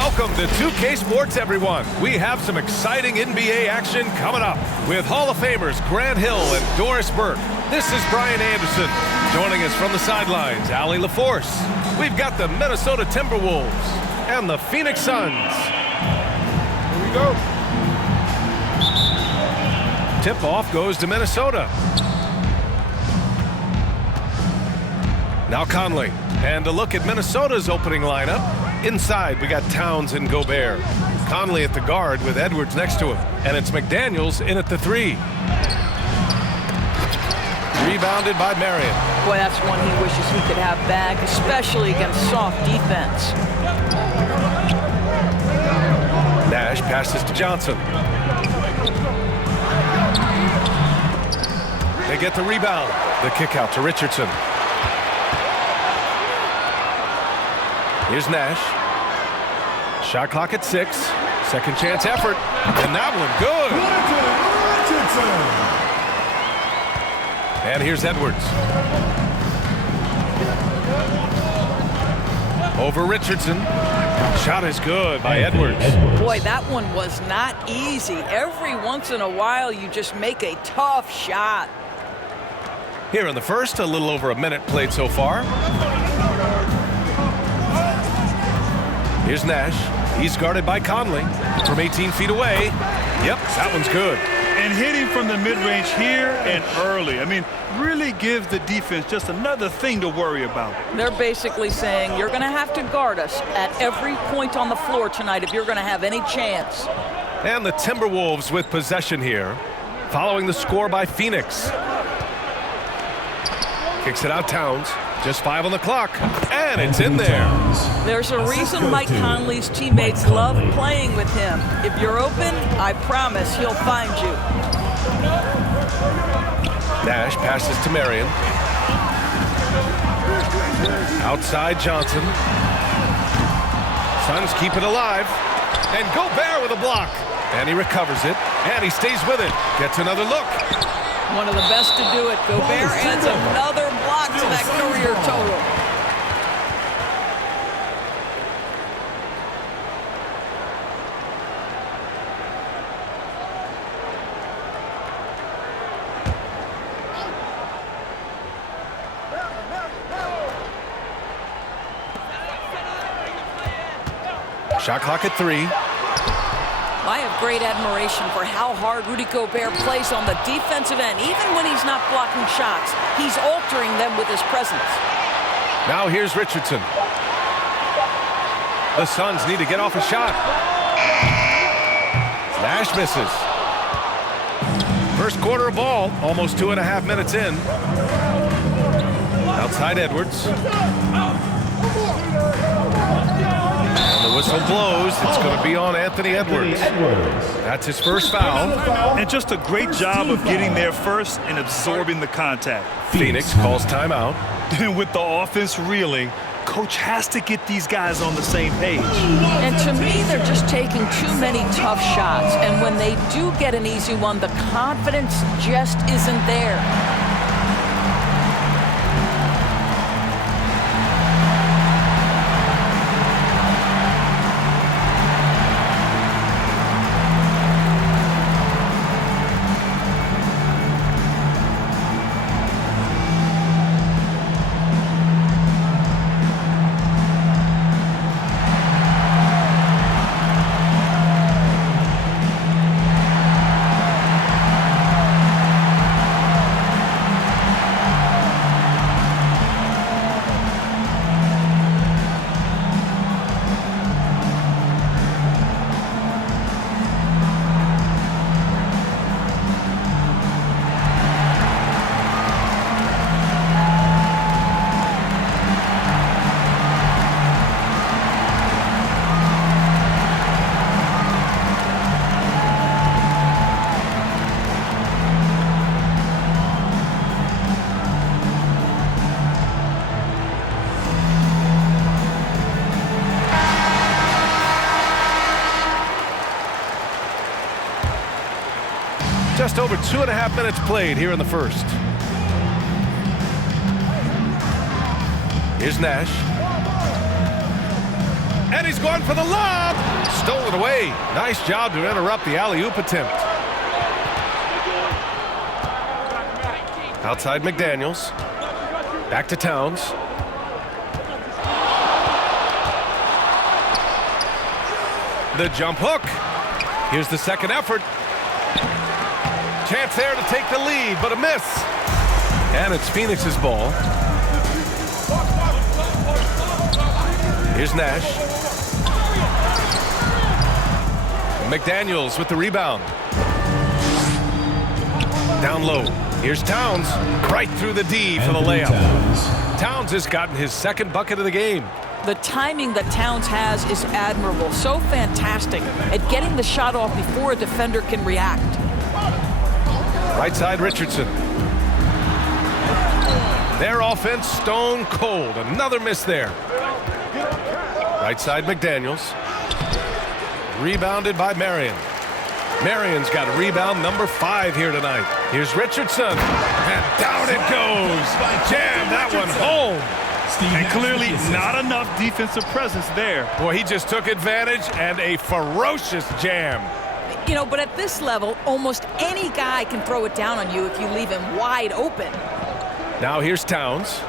Welcome to 2K Sports, everyone. We have some exciting NBA action coming up with Hall of Famers Grant Hill and Doris Burke. This is Brian Anderson. Joining us from the sidelines, Allie LaForce. We've got the Minnesota Timberwolves and the Phoenix Suns. Here we go. Tip-off goes to Minnesota. Now Conley. And a look at Minnesota's opening lineup. Inside, we got Towns and Gobert. Conley at the guard with Edwards next to him. And it's McDaniels in at the 3. Rebounded by Marion. Boy, that's one he wishes he could have back, especially against soft defense. Nash passes to Johnson. They get the rebound. The kick out to Richardson. Here's Nash. Shot clock at 6. Second chance effort. And that one good. And here's Edwards. Over Richardson. Shot is good by Edwards. Boy, that one was not easy. Every once in a while, you just make a tough shot. Here in the first, a little over a minute played so far. Here's Nash. He's guarded by Conley from 18 feet away. Yep, that one's good. And hitting from the mid-range here and early. I mean, really gives the defense just another thing to worry about. They're basically saying you're going to have to guard us at every point on the floor tonight if you're going to have any chance. And the Timberwolves with possession here, following the score by Phoenix. Kicks it out, Towns. Just 5 on the clock, and it's in there. There's a reason Mike Conley's teammates love playing with him. If you're open, I promise he'll find you. Nash passes to Marion. Outside Johnson. Suns keep it alive. And Gobert with a block. And he recovers it, and he stays with it. Gets another look. One of the best to do it. Gobert adds another block to that career total. Shot clock at 3. I have great admiration for how hard Rudy Gobert plays on the defensive end. Even when he's not blocking shots, he's altering them with his presence. Now here's Richardson. The Suns need to get off a shot. Nash misses. First quarter of ball, almost 2.5 minutes in. Outside Edwards. The whistle blows. It's going to be on Anthony Edwards. That's his first foul. And just a great job of getting there first and absorbing the contact. Phoenix calls timeout. And with the offense reeling, coach has to get these guys on the same page. And to me, they're just taking too many tough shots. And when they do get an easy one, the confidence just isn't there. Just over 2.5 minutes played here in the first. Here's Nash. And he's going for the lob. Stolen away. Nice job to interrupt the alley-oop attempt. Outside McDaniels. Back to Towns. The jump hook. Here's the second effort. Chance there to take the lead, but a miss. And it's Phoenix's ball. Here's Nash. McDaniels with the rebound. Down low. Here's Towns. Right through the D for the layup. Towns has gotten his second bucket of the game. The timing that Towns has is admirable. So fantastic at getting the shot off before a defender can react. Right side Richardson. Their offense stone cold. Another miss there. Right side McDaniels. Rebounded by Marion. Marion's got a rebound number 5 here tonight. Here's Richardson. And down it goes. Jam that one home. And clearly not enough defensive presence there. Boy, he just took advantage and a ferocious jam. You know, but at this level, almost any guy can throw it down on you if you leave him wide open. Now here's Towns.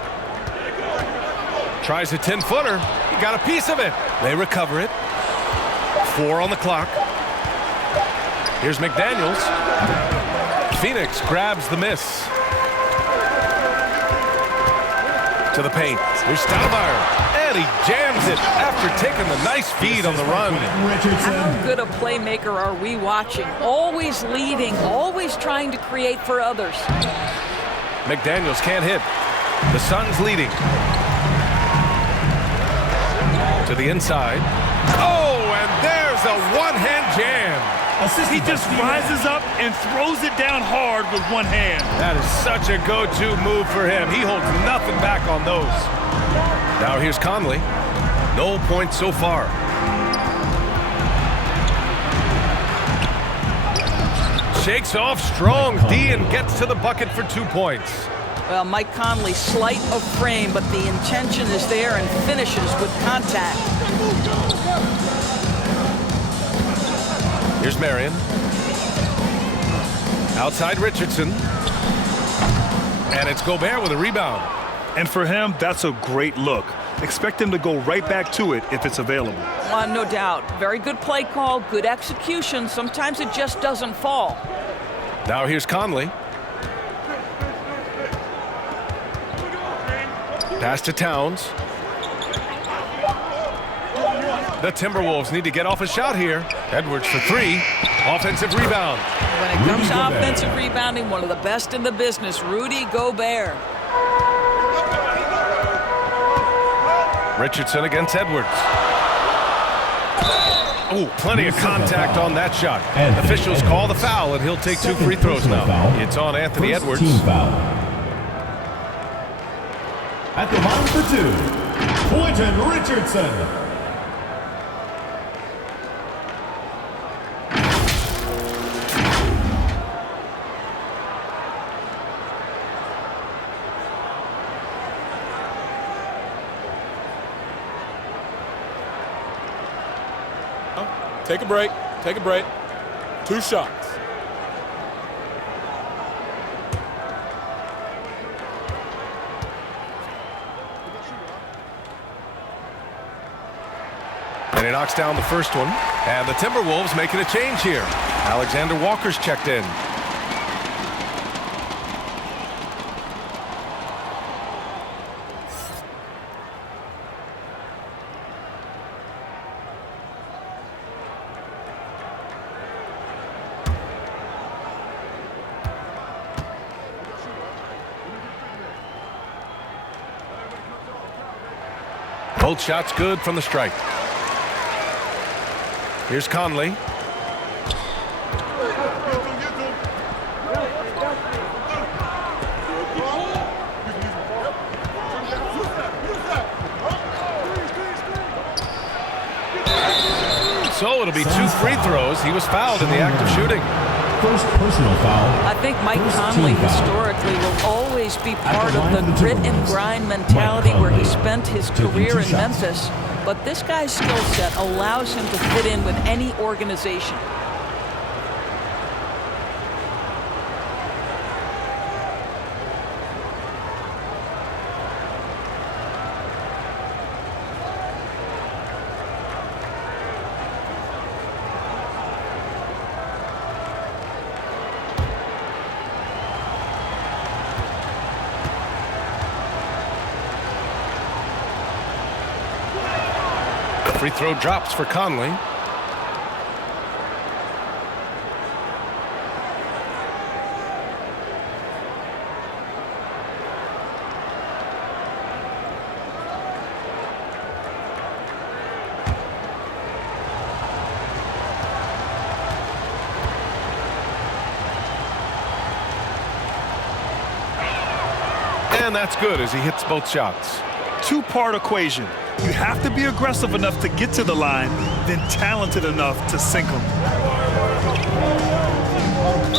Tries a 10-footer. He got a piece of it. They recover it. 4 on the clock. Here's McDaniels. Phoenix grabs the miss. To the paint. Here's Stoudemire. And he jams it after taking the nice feed on the run. How good a playmaker are we watching? Always leading, always trying to create for others. McDaniels can't hit. The Suns leading. To the inside. Oh, and there's a one-hand jam. He just rises up and throws it down hard with one hand. That is such a go-to move for him. He holds nothing back on those. Now here's Conley. No points so far. Shakes off strong D and gets to the bucket for 2 points. Well, Mike Conley, slight of frame, but the intention is there and finishes with contact. Here's Marion. Outside Richardson. And it's Gobert with a rebound. And for him, that's a great look. Expect him to go right back to it if it's available. No doubt. Very good play call, good execution. Sometimes it just doesn't fall. Now here's Conley. Pass to Towns. The Timberwolves need to get off a shot here. Edwards for 3. Offensive rebound. When it comes to offensive rebounding, one of the best in the business, Rudy Gobert. Richardson against Edwards. Oh, plenty of contact on that shot. Officials call the foul, and he'll take 2 free throws now. It's on Anthony Edwards. At the line for 2, Quentin Richardson. Take a break. Take a break. 2 shots. And he knocks down the first one. And the Timberwolves making a change here. Alexander Walker's checked in. Both shots good from the stripe. Here's Conley. So it'll be 2 free throws. He was fouled in the act of shooting. first personal foul. I think Mike First Conley team foul. historically will always be part the of line the for the grit and Timberwolves, grind mentality Mike where he Conley, spent his taking career 2 in shots. Memphis. But this guy's skill set allows him to fit in with any organization. Free throw drops for Conley. And that's good as he hits both shots. Two-part equation. You have to be aggressive enough to get to the line, then talented enough to sink them.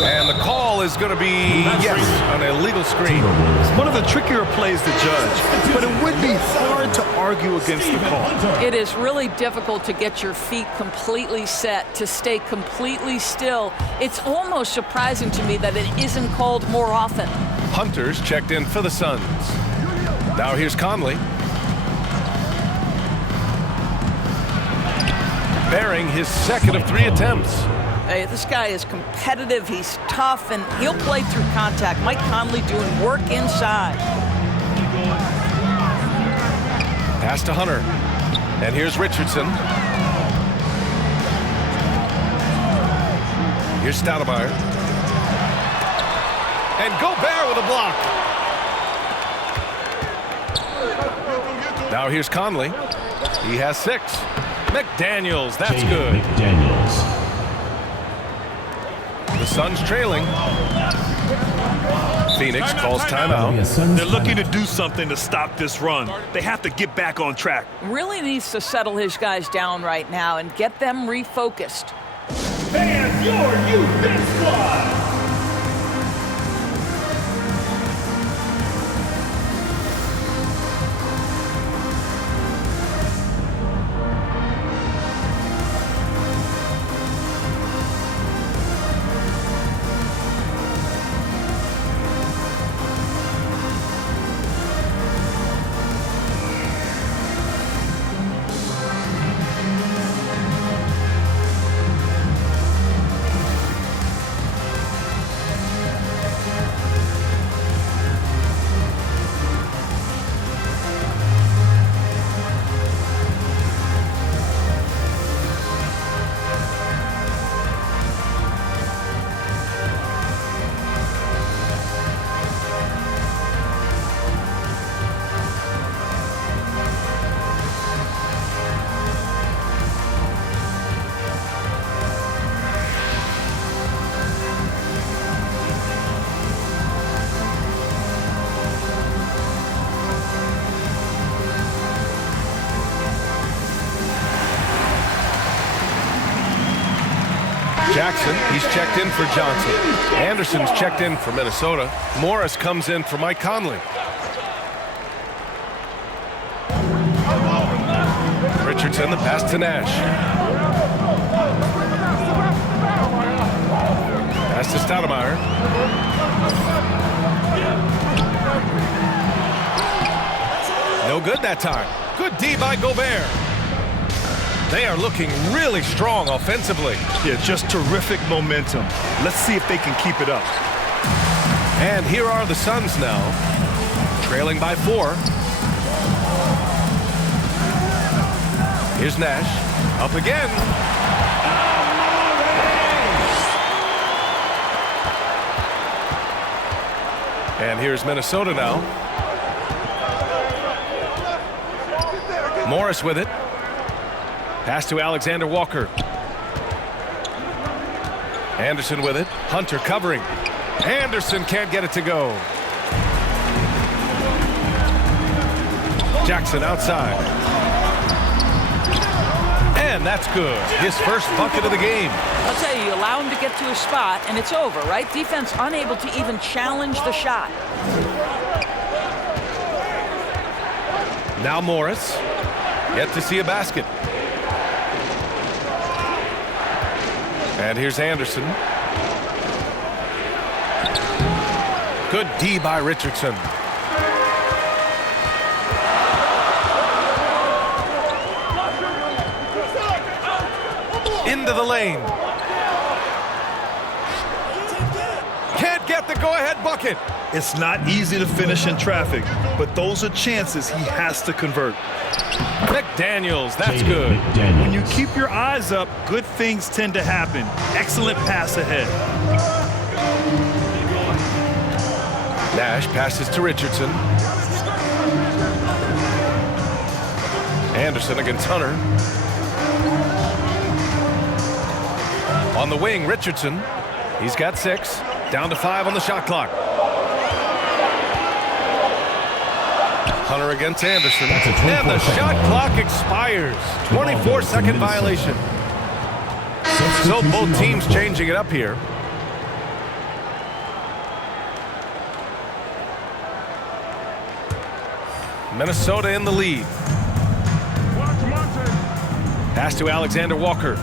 And the call is going to be, yes, an illegal screen. One of the trickier plays to judge, but it would be hard to argue against the call. It is really difficult to get your feet completely set, to stay completely still. It's almost surprising to me that it isn't called more often. Hunter's checked in for the Suns. Now here's Conley. Bearing his second of 3 attempts. Hey, this guy is competitive, he's tough, and he'll play through contact. Mike Conley doing work inside. Pass to Hunter. And here's Richardson. Here's Stoudemire. And Gobert with a block. Now here's Conley. He has 6. McDaniels, that's good. McDaniels. The Suns trailing. Phoenix calls timeout. They're looking to do something to stop this run. They have to get back on track. Really needs to settle his guys down right now and get them refocused. And your youth and squad. Jackson, he's checked in for Johnson. Anderson's checked in for Minnesota. Morris comes in for Mike Conley. Richardson, the pass to Nash. Pass to Stoudemire. No good that time. Good D by Gobert. They are looking really strong offensively. Yeah, just terrific momentum. Let's see if they can keep it up. And here are the Suns now, trailing by 4. Here's Nash, up again. And here's Minnesota now. Morris with it. Pass to Alexander Walker. Anderson with it. Hunter covering. Anderson can't get it to go. Jackson outside. And And that's good. His first bucket of the game. I'll tell you, you allow him to get to a spot, and it's over, right? Defense unable to even challenge the shot. Now Morris. Yet to see a basket. And here's Anderson. Good D by Richardson. Into the lane. Can't get the go-ahead bucket. It's not easy to finish in traffic, but those are chances he has to convert. McDaniels, that's good. When you keep your eyes up, good things tend to happen. Excellent pass ahead. Nash passes to Richardson. Anderson against Hunter. On the wing, Richardson. He's got 6. Down to 5 on the shot clock. Hunter against Anderson. And the shot clock expires. 24-second violation. So both teams changing it up here. Minnesota in the lead. Pass to Alexander Walker.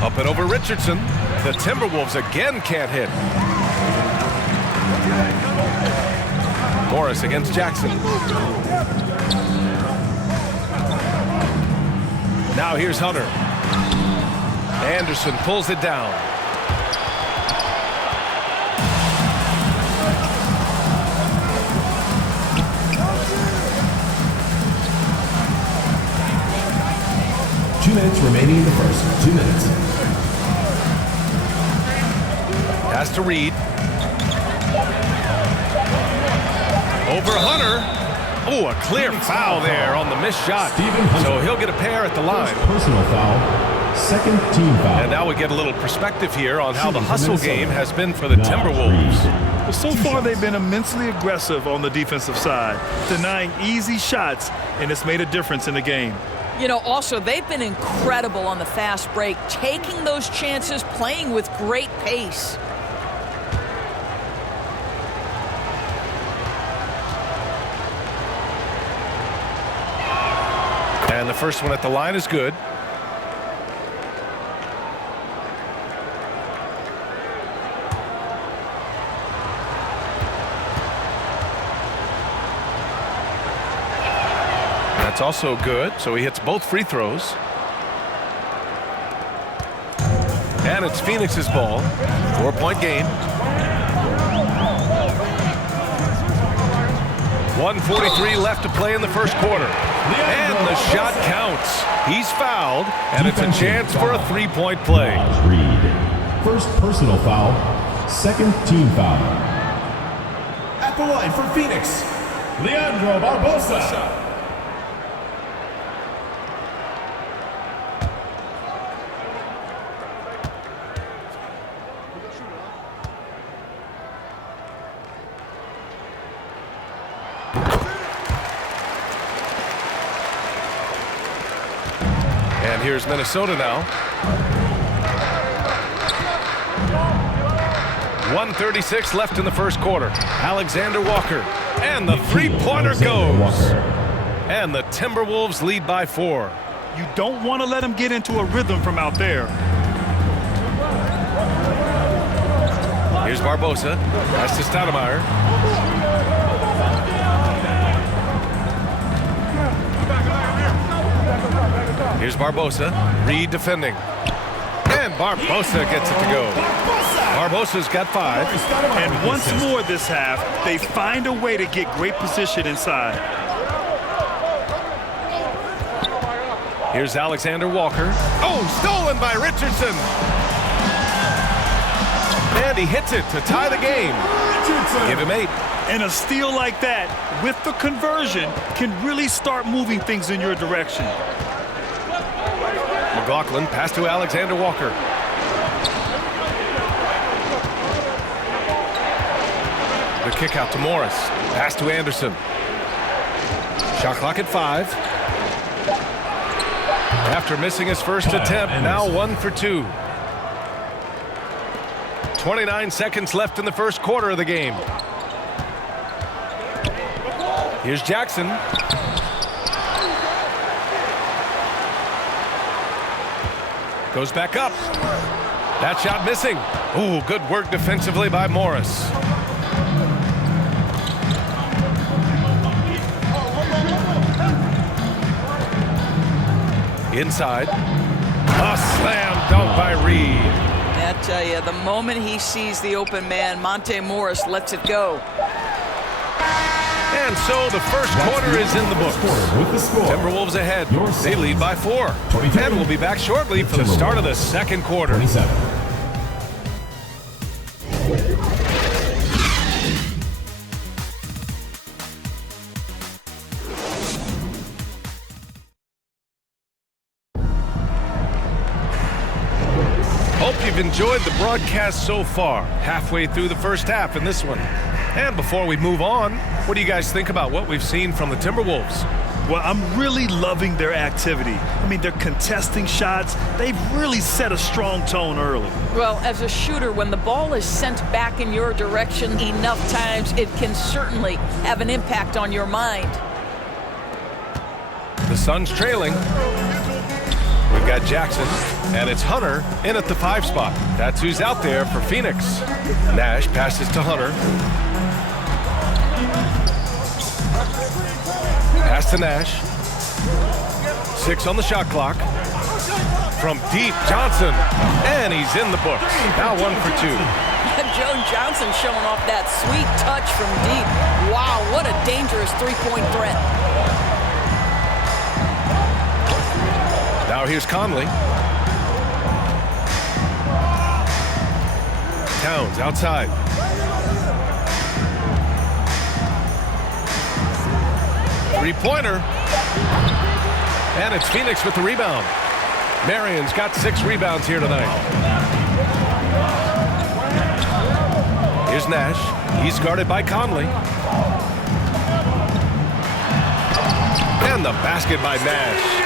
Up and over Richardson. The Timberwolves again can't hit. Morris against Jackson. Now here's Hunter. Anderson pulls it down. Minutes remaining in the first. 2 minutes. Pass to Reed. Over Hunter. Oh, a clear foul there on the missed shot. So he'll get a pair at the line. Personal foul. Second team foul. And now we get a little perspective here on how the hustle game has been for the Timberwolves. Well, so far they've been immensely aggressive on the defensive side, denying easy shots, and it's made a difference in the game. You know, also, they've been incredible on the fast break, taking those chances, playing with great pace. And the first one at the line is good. That's also good, so he hits both free throws. And it's Phoenix's ball. 4-point game. 1:43 left to play in the first quarter. And the shot counts. He's fouled, and it's a chance for a 3-point play. Reed. First personal foul. Second team foul. At the line for Phoenix, Leandro Barbosa. And here's Minnesota now. 1:36 left in the first quarter. Alexander Walker. And the three-pointer goes. And the Timberwolves lead by 4. You don't want to let them get into a rhythm from out there. Here's Barbosa. Pass to Stoudemire. Here's Barbosa. Reed defending. And Barbosa gets it to go. Barbosa's got 5. And once more this half, they find a way to get great position inside. Here's Alexander Walker. Oh, stolen by Richardson. And he hits it to tie the game. Give him 8. And a steal like that, with the conversion, can really start moving things in your direction. McLaughlin, pass to Alexander Walker. The kick out to Morris. Pass to Anderson. Shot clock at 5. After missing his first attempt, now 1 for 2. 29 seconds left in the first quarter of the game. Here's Jackson. Goes back up. That shot missing. Ooh, good work defensively by Morris. Inside. A slam dunk by Reed. I tell you, the moment he sees the open man, Monte Morris lets it go. And so the first quarter is in the books. Timberwolves ahead. They lead by 4. And we'll be back shortly for the start of the second quarter. 27. Hope you've enjoyed the broadcast so far. Halfway through the first half in this one. And before we move on, what do you guys think about what we've seen from the Timberwolves? Well, I'm really loving their activity. I mean, they're contesting shots. They've really set a strong tone early. Well, as a shooter, when the ball is sent back in your direction enough times, it can certainly have an impact on your mind. The Suns trailing. We've got Jackson, and it's Hunter in at the 5 spot. That's who's out there for Phoenix. Nash passes to Hunter. Pass to Nash. 6 on the shot clock. From deep, Johnson. And he's in the books. Now 1 for 2. Joe Johnson showing off that sweet touch from deep. Wow, what a dangerous three-point threat. Now here's Conley. Towns outside. Three-pointer. And it's Phoenix with the rebound. Marion's got 6 rebounds here tonight. Here's Nash. He's guarded by Conley. And the basket by Nash.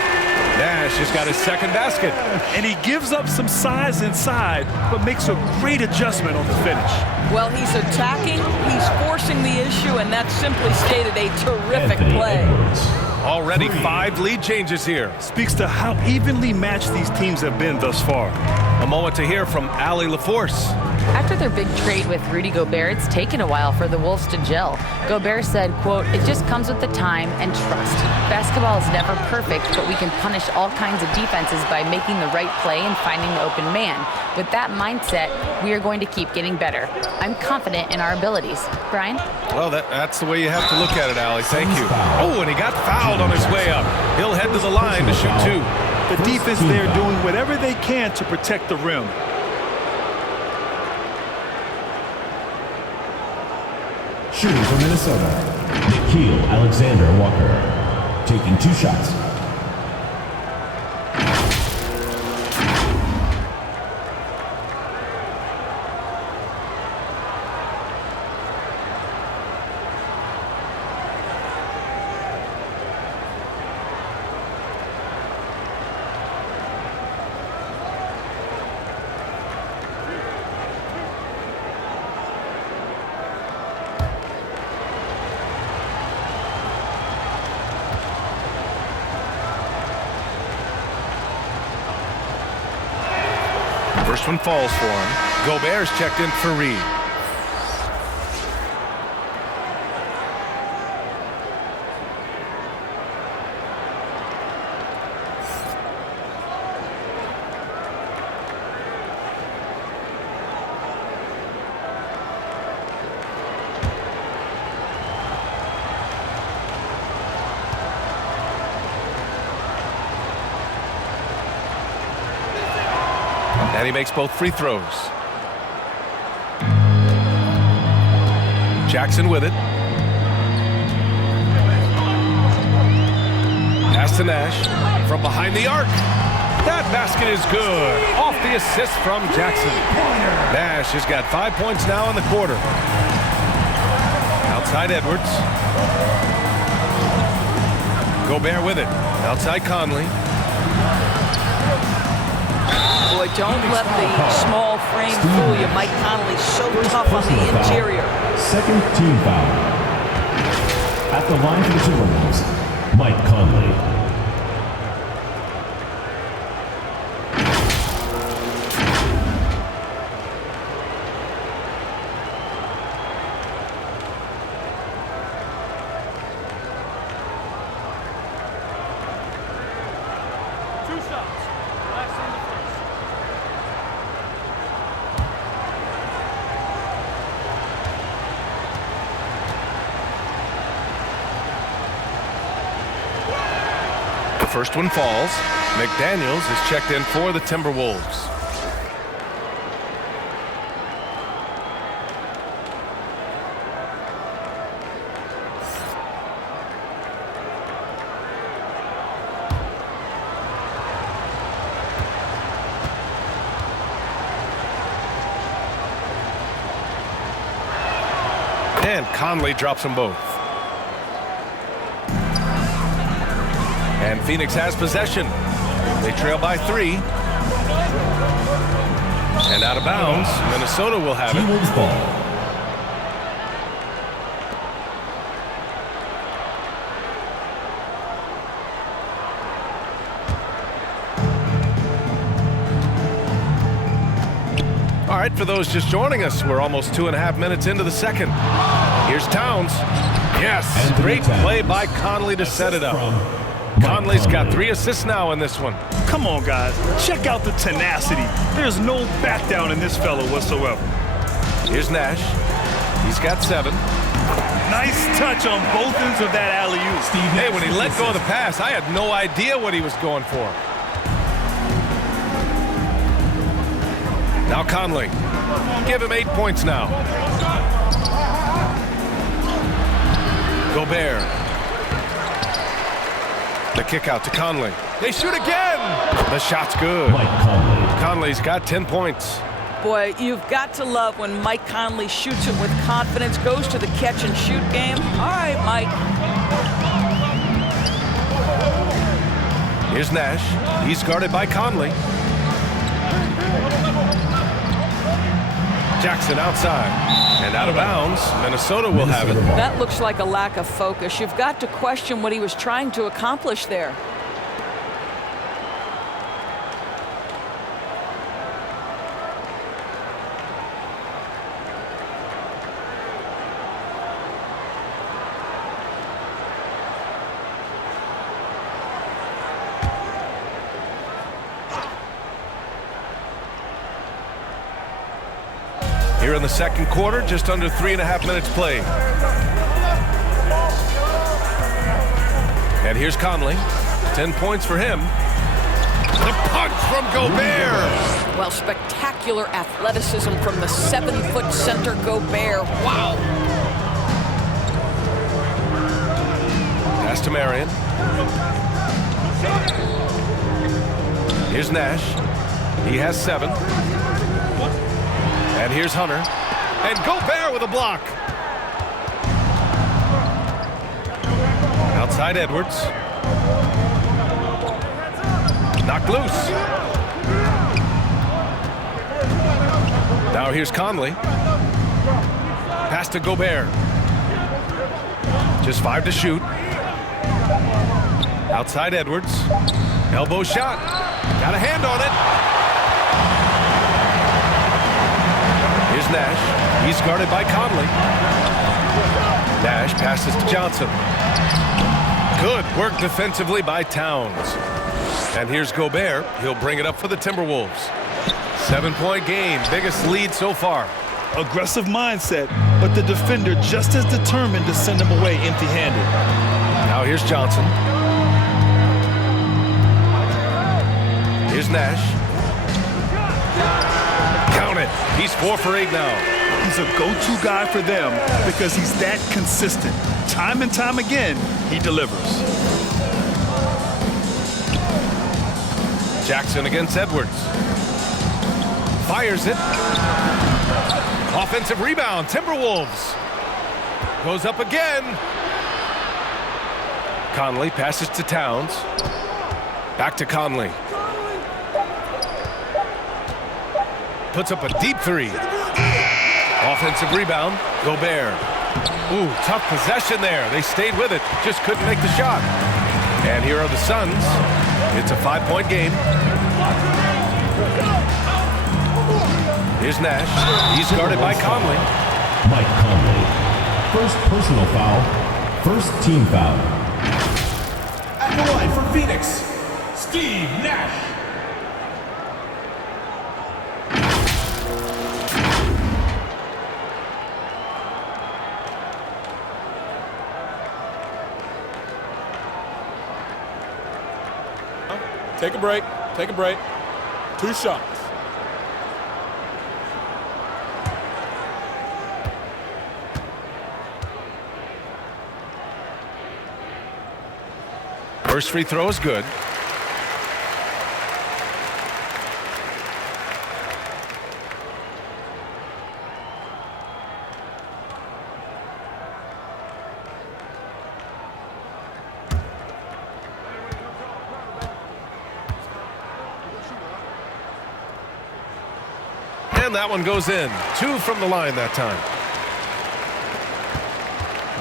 Nash has got his second basket. And he gives up some size inside, but makes a great adjustment on the finish. Well, he's attacking, he's forcing the issue, and that's simply stated a terrific play. Already 5 lead changes here. Speaks to how evenly matched these teams have been thus far. A moment to hear from Allie LaForce. After their big trade with Rudy Gobert, it's taken a while for the Wolves to gel. Gobert said, quote, "It just comes with the time and trust. Basketball is never perfect, but we can punish all kinds of defenses by making the right play and finding the open man. With that mindset, we are going to keep getting better. I'm confident in our abilities." Brian? Well, that's the way you have to look at it, Allie. Thank you. Oh, and he got fouled on his way up. He'll head to the line to shoot 2. The defense there doing whatever they can to protect the rim. Shooting for Minnesota, Nikhil Alexander Walker, taking 2 shots. First one falls for him. Gobert's checked in for Reed. And he makes both free throws. Jackson with it. Pass to Nash from behind the arc. That basket is good. Off the assist from Jackson. Nash has got 5 points now in the quarter. Outside Edwards. Gobert with it. Outside Conley. Boy, don't let the small frame fool you. Mike Conley so tough on the interior. Second team foul. At the line for the Timberwolves, Mike Conley. First one falls. McDaniels is checked in for the Timberwolves. And Conley drops them both. And Phoenix has possession. They trail by 3. And out of bounds, Minnesota will have it. Timberwolves ball. All right, for those just joining us, we're almost 2.5 minutes into the second. Here's Towns. Yes, great play by Conley to set it up. Conley's got 3 assists now in this one. Come on, guys. Check out the tenacity. There's no back down in this fella whatsoever. Here's Nash. He's got 7. Nice touch on both ends of that alley-oop. Hey, when he let go of the pass, I had no idea what he was going for. Now Conley. Give him 8 points now. Gobert. The kick out to Conley. They shoot again. The shot's good. Mike Conley. Conley's got 10 points. Boy, you've got to love when Mike Conley shoots it with confidence, goes to the catch and shoot game. All right, Mike. Here's Nash. He's guarded by Conley. Jackson outside. And out of bounds, Minnesota will have it. That looks like a lack of focus. You've got to question what he was trying to accomplish there. Here in the second quarter, just under 3.5 minutes played. And here's Conley. 10 points for him. The punch from Gobert. Well, spectacular athleticism from the 7-foot center Gobert. Wow. Pass to Marion. Here's Nash. He has 7. And here's Hunter. And Gobert with a block. Outside Edwards. Knocked loose. Now here's Conley. Pass to Gobert. Just 5 to shoot. Outside Edwards. Elbow shot. Got a hand on it. Here's Nash. He's guarded by Conley. Nash passes to Johnson. Good work defensively by Towns. And here's Gobert. He'll bring it up for the Timberwolves. 7-point game. Biggest lead so far. Aggressive mindset, but the defender just as determined to send him away empty-handed. Now here's Johnson. Here's Nash. Count it. He's 4 for 8 now. He's a go-to guy for them because he's that consistent. Time and time again, he delivers. Jackson against Edwards. Fires it. Offensive rebound. Timberwolves. Goes up again. Conley passes to Towns. Back to Conley. Puts up a deep three. Offensive rebound. Gobert. Ooh, tough possession there. They stayed with it. Just couldn't make the shot. And here are the Suns. It's a 5-point game. Here's Nash. He's guarded by Conley. Mike Conley. First personal foul. First team foul. At the line for Phoenix, Steve Nash. Take a break. Take a break. 2 shots. First free throw is good. And that one goes in. 2 from the line that time.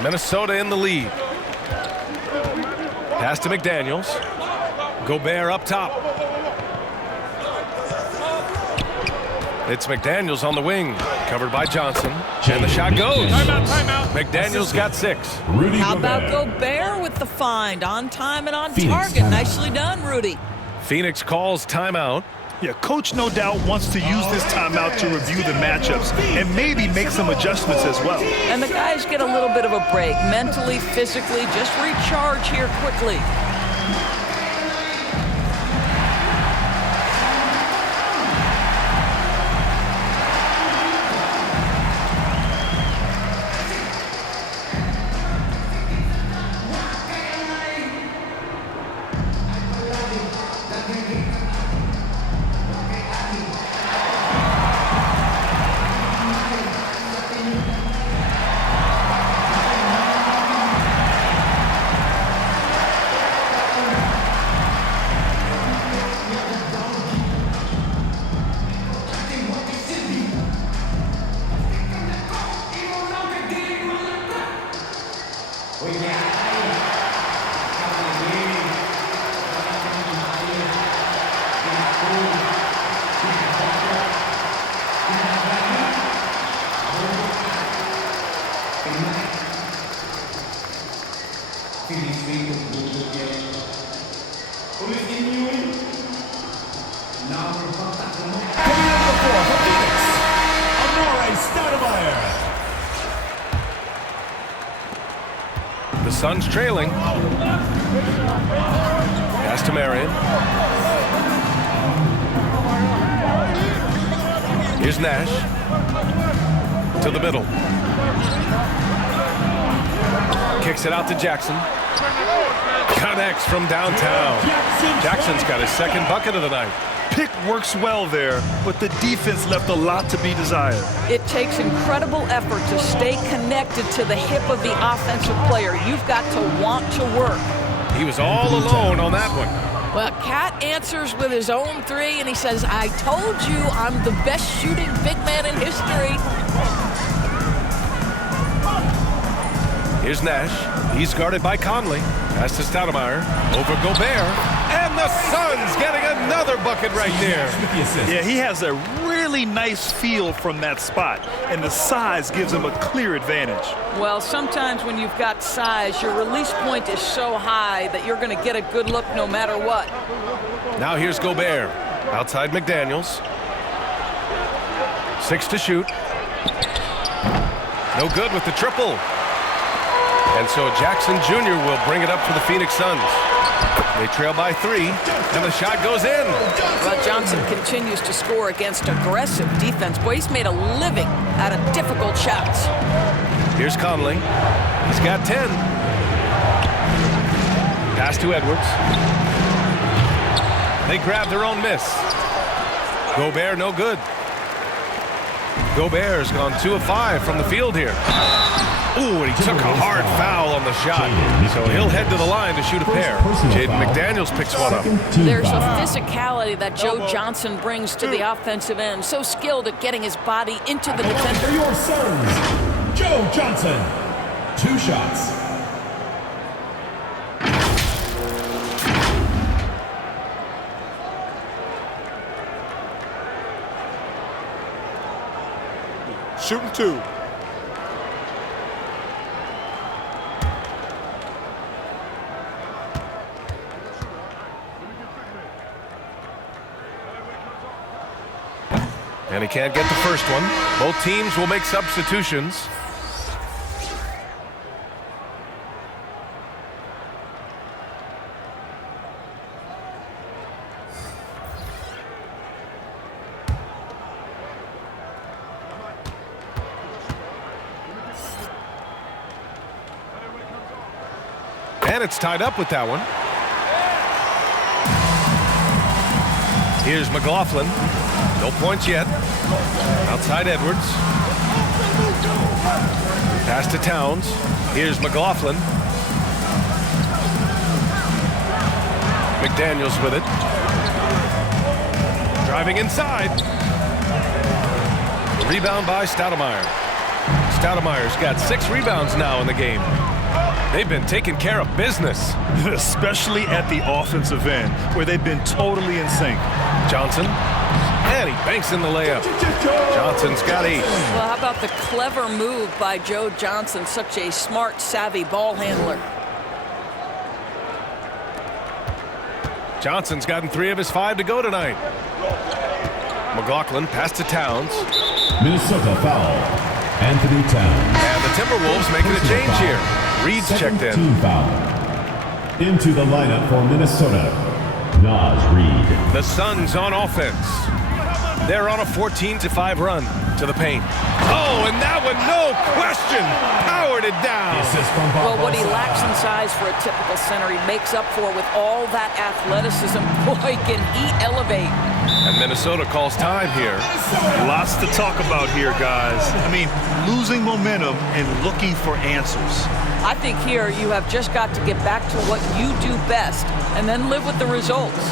Minnesota in the lead. Pass to McDaniels. Gobert up top. It's McDaniels on the wing. Covered by Johnson. And the shot goes. Timeout. McDaniels got 6. Rudy How Gobert. about Gobert with the find? On time and on Phoenix target. timeout. Nicely done, Rudy. Phoenix calls timeout. Yeah, coach no doubt wants to use this timeout to review the matchups and maybe make some adjustments as well. And the guys get a little bit of a break. Mentally, physically, just recharge here quickly. The Suns trailing. Pass to Marion. Here's Nash. To the middle. Kicks it out to Jackson. Connects from downtown. Jackson's got his second bucket of the night. Pick works well there, but the defense left a lot to be desired. It takes incredible effort to stay connected to the hip of the offensive player. You've got to want to work. He was all alone on that one. Well, Cat answers with his own 3, and he says, I told you I'm the best shooting big man in history. Here's Nash. He's guarded by Conley. Pass to Stoudemire. Over Gobert. And the Suns getting another bucket right there. Yeah, he has a really nice feel from that spot, and the size gives him a clear advantage. Well, sometimes when you've got size, your release point is so high that you're going to get a good look no matter what. Now here's Gobert. Outside McDaniels. 6 to shoot. No good with the triple. And so Jackson Jr. will bring it up for the Phoenix Suns. They trail by 3, and the shot goes in. Well, Johnson continues to score against aggressive defense. Boy, he's made a living out of difficult shots. Here's Conley. He's got 10. Pass to Edwards. They grab their own miss. Gobert, no good. Gobert's gone 2 of 5 from the field here. Ooh, and he took a hard foul on the shot. So he'll head to the line to shoot a pair. Jaden McDaniels picks one up. There's a physicality that Joe Johnson brings to the offensive end. So skilled at getting his body into the For defender. your serves, Joe Johnson. 2 shots. Shooting 2. And he can't get the first one. Both teams will make substitutions. And it's tied up with that one. Here's McLaughlin. No points yet. Outside Edwards. Pass to Towns. Here's McLaughlin. McDaniels with it. Driving inside. Rebound by Stoudemire. Stoudemire's got 6 rebounds now in the game. They've been taking care of business. Especially at the offensive end, where they've been totally in sync. Johnson. And he banks in the layup. Johnson's got 8. Well, how about the clever move by Joe Johnson? Such a smart, savvy ball handler. Johnson's gotten 3 of his 5 to go tonight. McLaughlin pass to Towns. Minnesota foul. Anthony Towns. And the Timberwolves making a change here. Reed's checked in. Team foul. Into the lineup for Minnesota, Nash Reed. The Suns on offense. They're on a 14-5 run to the paint. Oh, and that one, no question, powered it down. Well, what he lacks in size for a typical center, he makes up for with all that athleticism. Boy, can he elevate. And Minnesota calls time here. Lots to talk about here, guys. I mean, losing momentum and looking for answers. I think here you have just got to get back to what you do best and then live with the results.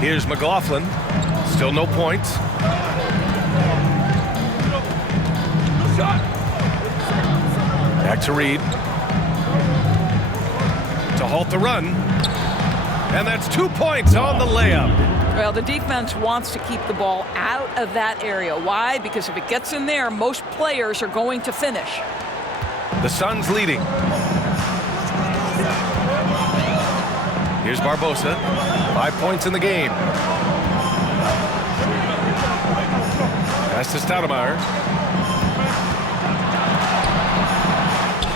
Here's McLaughlin. Still no points. Back to Reed. To halt the run. And that's 2 points on the layup. Well, the defense wants to keep the ball out of that area. Why? Because if it gets in there, most players are going to finish. The Suns leading. Here's Barbosa. 5 points in the game. Pass to Stoudemire.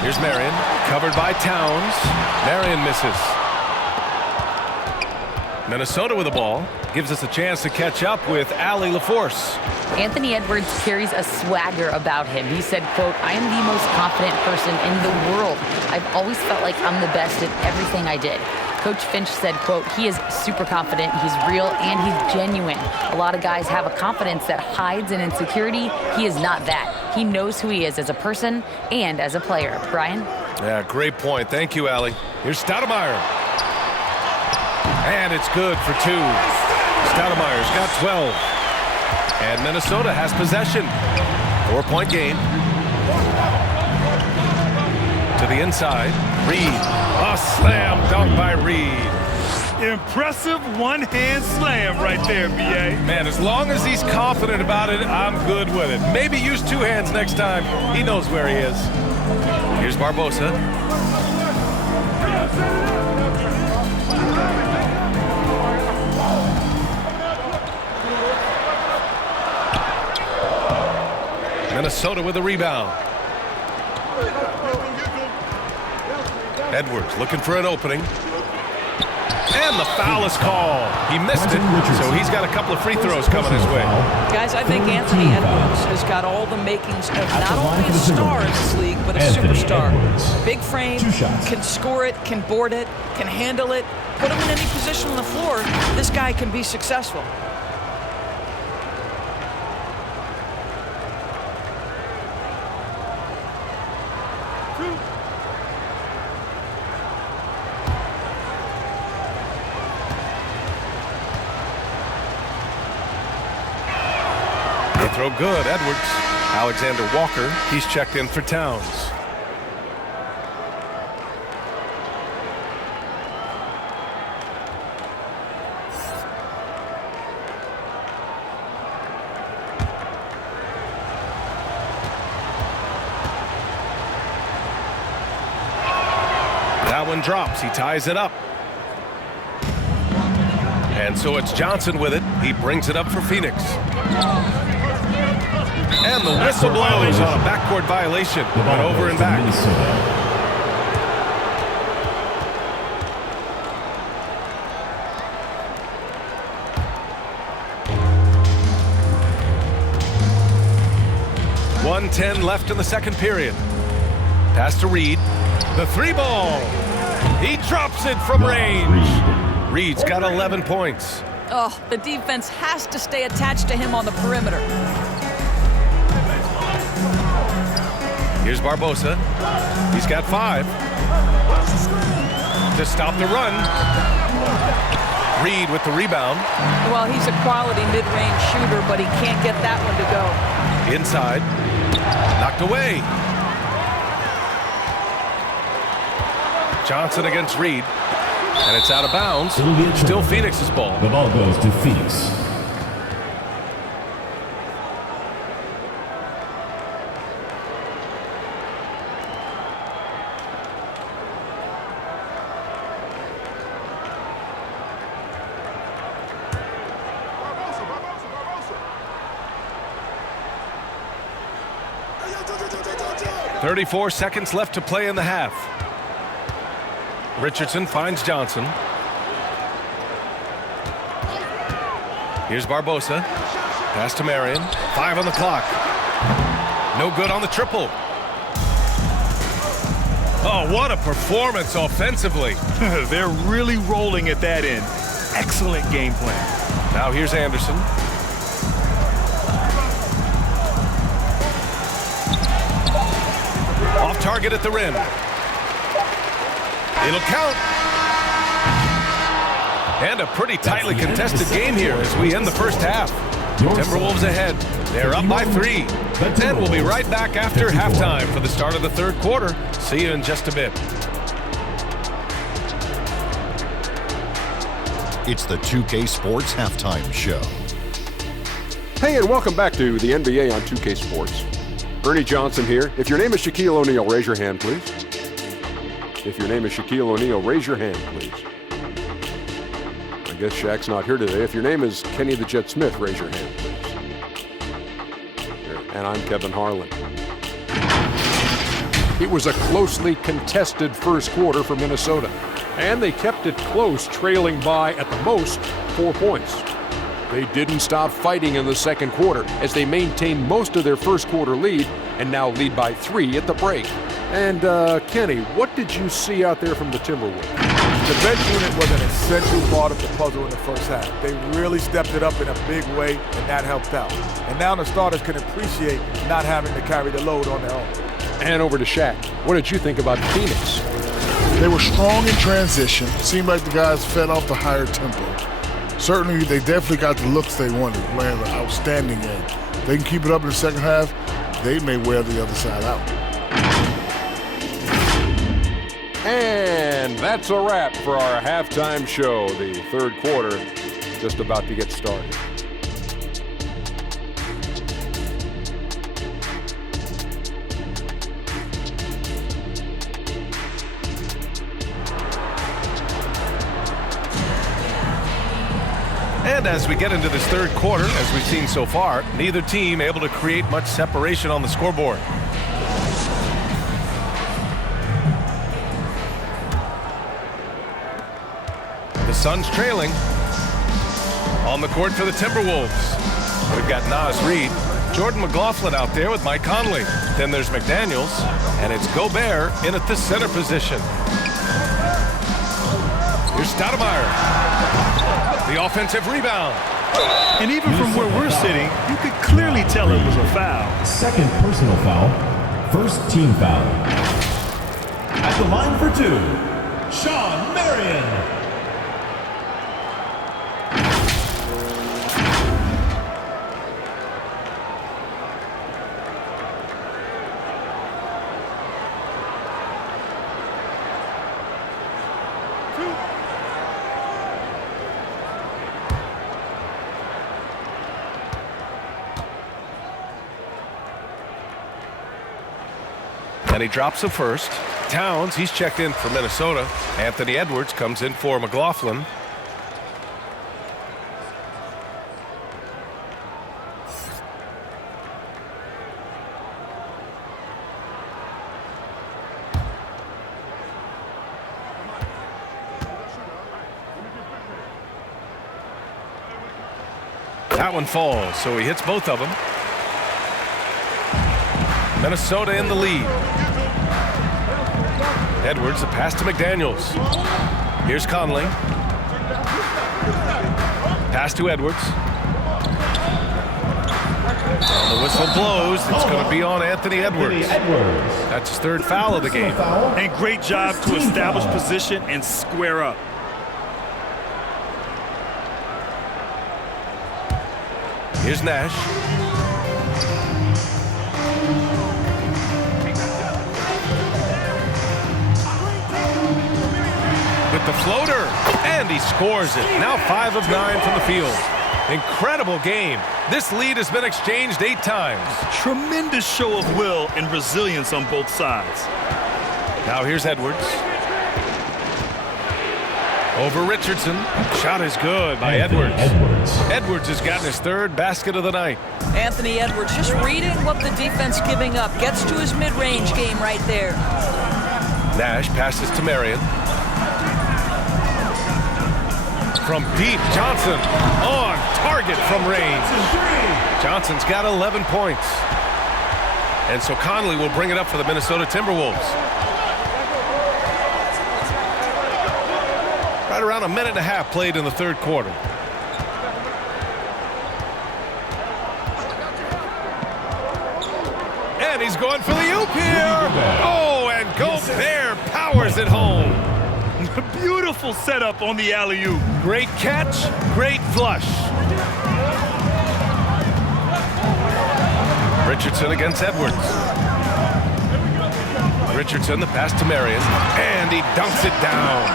Here's Marion. Covered by Towns. Marion misses. Minnesota with the ball. Gives us a chance to catch up with Allie LaForce. Anthony Edwards carries a swagger about him. He said, quote, "I am the most confident person in the world. I've always felt like I'm the best at everything I did. Coach Finch said, quote, he is super confident, he's real, and he's genuine. A lot of guys have a confidence that hides in insecurity. He is not that. He knows who he is as a person and as a player. Brian? Yeah, great point. Thank you, Allie. Here's Stoudemire. And it's good for 2. Stoudemire's got 12. And Minnesota has possession. 4-point game. To the inside. Reed. A slam dunk by Reed. Impressive one-hand slam right there, B.A. Man, as long as he's confident about it, I'm good with it. Maybe use 2 hands next time. He knows where he is. Here's Barbosa. Minnesota with a rebound. Edwards looking for an opening. And the foul is called. He missed it, so he's got a couple of free throws coming his way. Guys, I think Anthony Edwards has got all the makings of not only a star in this league, but a superstar. Big frame, can score it, can board it, can handle it. Put him in any position on the floor, this guy can be successful. Throw good, Edwards. Alexander Walker, he's checked in for Towns. That one drops, he ties it up. And so it's Johnson with it. He brings it up for Phoenix. And the whistle blows on a backcourt violation. Went over and back. .110 left in the second period. Pass to Reed. The 3-ball. He drops it from range. Reed's got 11 points. Oh, the defense has to stay attached to him on the perimeter. Here's Barbosa. He's got 5. To stop the run. Reed with the rebound. Well, he's a quality mid-range shooter, but he can't get that one to go. Inside. Knocked away. Johnson against Reed. And it's out of bounds. Still Phoenix's ball. The ball goes to Phoenix. .34 seconds left to play in the half. Richardson finds Johnson. Here's Barbosa. Pass to Marion. 5 on the clock. No good on the triple. Oh, what a performance offensively. They're really rolling at that end. Excellent game plan. Now here's Anderson. Off target at the rim. It'll count. And a pretty tightly contested game here as we end the first half. Timberwolves ahead. They're up by 3. And we'll be right back after halftime for the start of the third quarter. See you in just a bit. It's the 2K Sports Halftime Show. Hey, and welcome back to the NBA on 2K Sports. Ernie Johnson here. If your name is Shaquille O'Neal, raise your hand, please. If your name is Shaquille O'Neal, raise your hand, please. I guess Shaq's not here today. If your name is Kenny the Jet Smith, raise your hand, please. And I'm Kevin Harlan. It was a closely contested first quarter for Minnesota, and they kept it close, trailing by, at the most, 4 points. They didn't stop fighting in the second quarter as they maintained most of their first quarter lead and now lead by 3 at the break. And, Kenny, what did you see out there from the Timberwolves? The bench unit was an essential part of the puzzle in the first half. They really stepped it up in a big way, and that helped out. And now the starters can appreciate not having to carry the load on their own. And over to Shaq. What did you think about Phoenix? They were strong in transition. Seemed like the guys fed off the higher tempo. Certainly, they definitely got the looks they wanted, playing an outstanding game. If they can keep it up in the second half, they may wear the other side out. And that's a wrap for our halftime show. The third quarter just about to get started. And as we get into this third quarter, as we've seen so far, neither team able to create much separation on the scoreboard. The Suns trailing. On the court for the Timberwolves. We've got Nas Reed, Jordan McLaughlin out there with Mike Conley. Then there's McDaniels, and it's Gobert in at the center position. Here's Stoudemire. The offensive rebound. And even from where we're sitting, you could clearly tell it was a foul. Second personal foul. First team foul. At the line for two, Shawn Marion. And he drops the first. Towns, he's checked in for Minnesota. Anthony Edwards comes in for McLaughlin. That one falls, so he hits both of them. Minnesota in the lead. Edwards, the pass to McDaniels. Here's Conley. Pass to Edwards. And the whistle blows. It's going to be on Anthony Edwards. That's his third foul of the game. And great job to establish position and square up. Here's Nash. With the floater, and he scores it. Now 5 of 9 from the field. Incredible game. This lead has been exchanged 8 times. Tremendous show of will and resilience on both sides. Now here's Edwards. Over Richardson. Shot is good by Edwards. Edwards has gotten his third basket of the night. Anthony Edwards just reading what the defense giving up. Gets to his mid-range game right there. Nash passes to Marion. From deep, Johnson on target from range. Johnson's got 11 points. And so Conley will bring it up for the Minnesota Timberwolves. Right around a minute and a half played in the third quarter. And he's going for the oop here. Oh, and Gobert powers it home. Beautiful setup on the alley-oop. Great catch, great flush. Richardson against Edwards. Richardson, the pass to Marion, and he dunks it down.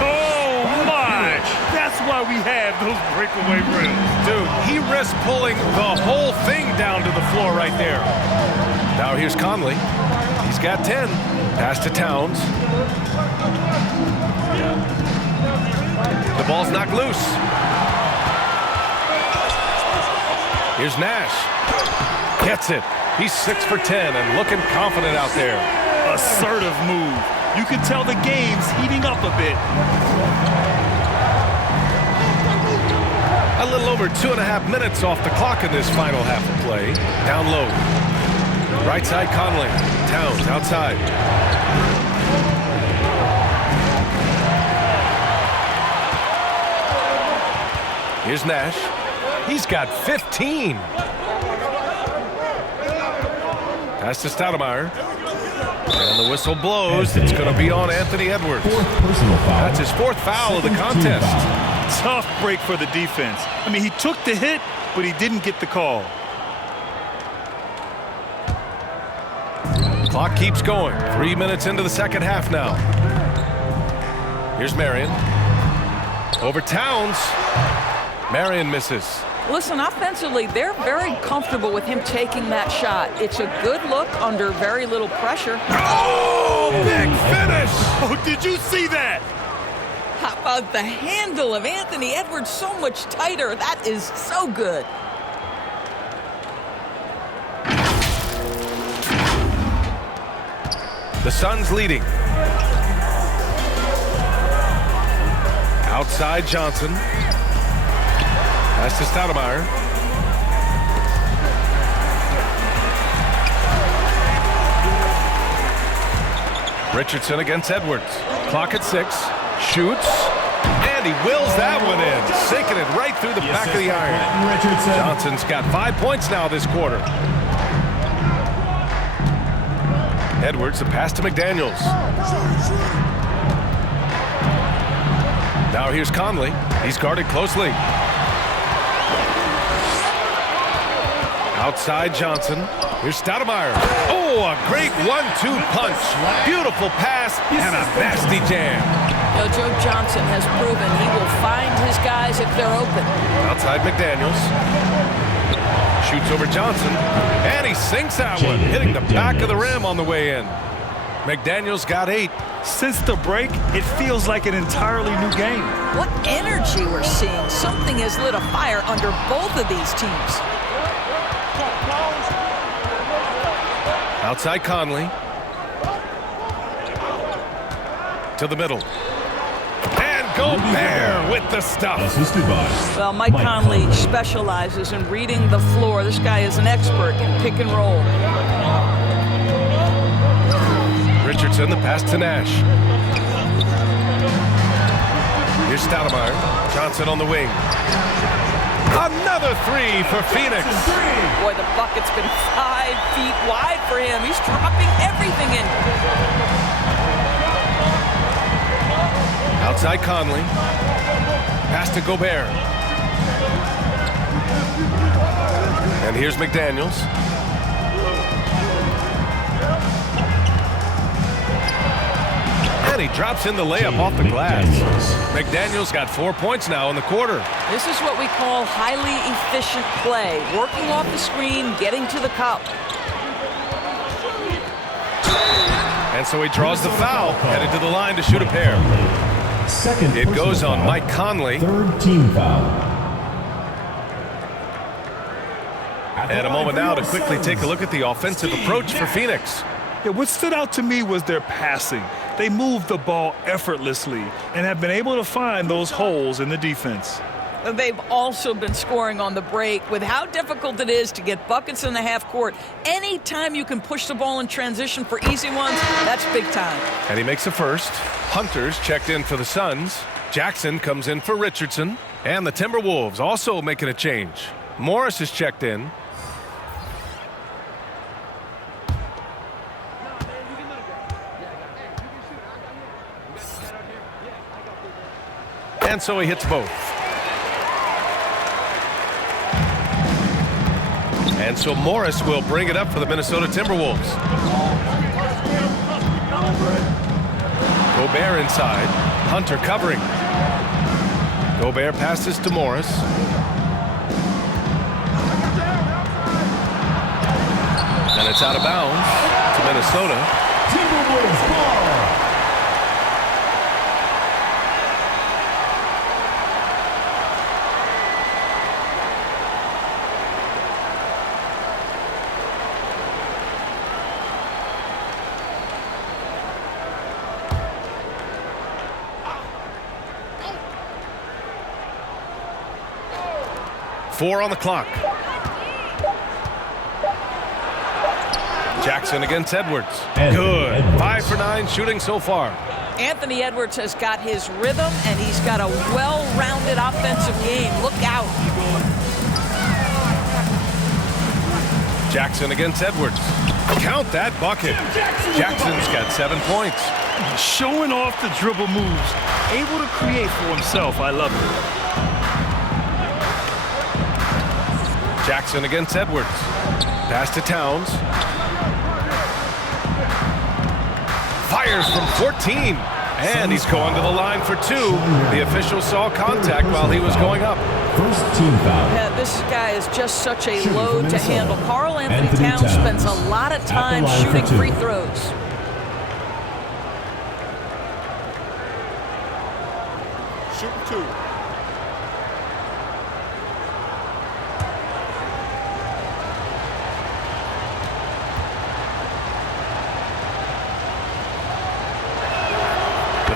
Oh, my! That's why we have those breakaway rims. Dude, he risks pulling the whole thing down to the floor right there. Now here's Conley. He's got 10. Pass to Towns. The ball's knocked loose. Here's Nash. Gets it. He's 6 for 10 and looking confident out there. Assertive move. You can tell the game's heating up a bit. A little over 2.5 minutes off the clock in this final half of play. Down low. Right side Conley. Towns outside. Here's Nash. He's got 15. Pass to Stoudemire. And the whistle blows. It's going to be on Anthony Edwards. That's his fourth foul of the contest. Tough break for the defense. I mean, he took the hit, but he didn't get the call. Clock keeps going. 3 minutes into the second half now. Here's Marion. Over Towns. Marion misses. Listen, offensively, they're very comfortable with him taking that shot. It's a good look under very little pressure. Oh, big finish! Oh, did you see that? How about the handle of Anthony Edwards so much tighter? That is so good. The Suns leading. Outside Johnson. Pass to Stoudemire. Richardson against Edwards. Clock at 6. Shoots. And he wills that one in. Sinking it right through the back of the iron. Johnson's got 5 points now this quarter. Edwards, a pass to McDaniels. Now here's Conley. He's guarded closely. Outside Johnson. Here's Stoudemire. Oh, a great 1-2 punch. Beautiful pass and a nasty jam. Joe Johnson has proven he will find his guys if they're open. Outside McDaniels. Shoots over Johnson. And he sinks that one, hitting the back of the rim on the way in. McDaniels got 8. Since the break, it feels like an entirely new game. What energy we're seeing. Something has lit a fire under both of these teams. Outside Conley. To the middle. And Gobert with the stuff. Well, Mike Conley specializes in reading the floor. This guy is an expert in pick and roll. Richardson, the pass to Nash. Here's Stoudemire. Johnson on the wing. Another 3 for Phoenix. Boy, the bucket's been 5 feet wide for him. He's dropping everything in. Outside Conley. Pass to Gobert. And here's McDaniels. And he drops in the layup off the glass. McDaniels got 4 points now in the quarter. This is what we call highly efficient play. Working off the screen, getting to the cup. And so he draws the foul, headed to the line to shoot a pair. It goes on Mike Conley. Third team foul. And a moment now to quickly take a look at the offensive approach for Phoenix. Yeah, what stood out to me was their passing. They moved the ball effortlessly and have been able to find those holes in the defense. They've also been scoring on the break. With how difficult it is to get buckets in the half court, anytime you can push the ball in transition for easy ones, that's big time. And he makes a first. Hunter's checked in for the Suns. Jackson comes in for Richardson. And the Timberwolves also making a change. Morris is checked in. And so he hits both. And so Morris will bring it up for the Minnesota Timberwolves. Gobert inside. Hunter covering. Gobert passes to Morris. And it's out of bounds to Minnesota. Timberwolves ball. Four on the clock. Jackson against Edwards. Good. 5 for 9 shooting so far. Anthony Edwards has got his rhythm, and he's got a well-rounded offensive game. Look out. Jackson against Edwards. Count that bucket. Jackson's got 7 points. Showing off the dribble moves. Able to create for himself. I love it. Jackson against Edwards. Pass to Towns. Fires from 14. And he's going to the line for 2. The official saw contact while he was going up. First team foul. Yeah, this guy is just such a load to handle. Karl Anthony Towns spends a lot of time shooting free throws. Shooting 2.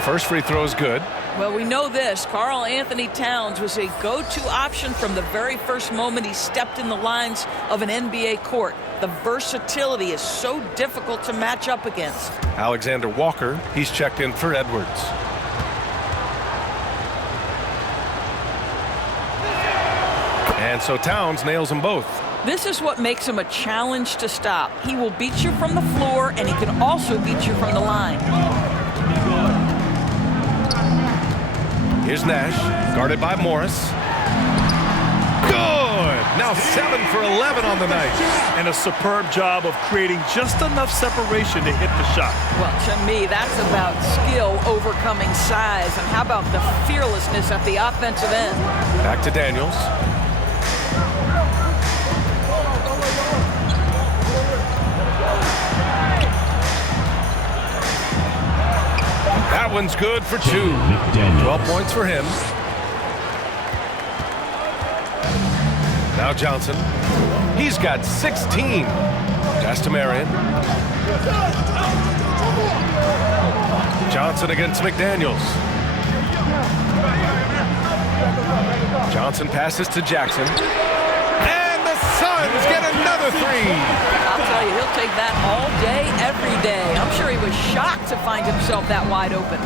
First free throw is good. Well, we know this. Karl Anthony Towns was a go-to option from the very first moment he stepped in the lines of an NBA court. The versatility is so difficult to match up against. Alexander Walker, he's checked in for Edwards. And so Towns nails them both. This is what makes him a challenge to stop. He will beat you from the floor, and he can also beat you from the line. Here's Nash, guarded by Morris. Good! Now 7 for 11 on the night. And a superb job of creating just enough separation to hit the shot. Well, to me, that's about skill overcoming size. And how about the fearlessness at the offensive end? Back to Daniels. That one's good for 2. 12 points for him. Now Johnson. He's got 16. Pass to Marion. Johnson against McDaniels. Johnson passes to Jackson. And the Suns get another 3. I'll tell you, he'll take that all day, every day. I'm sure he was shocked to find himself that wide open.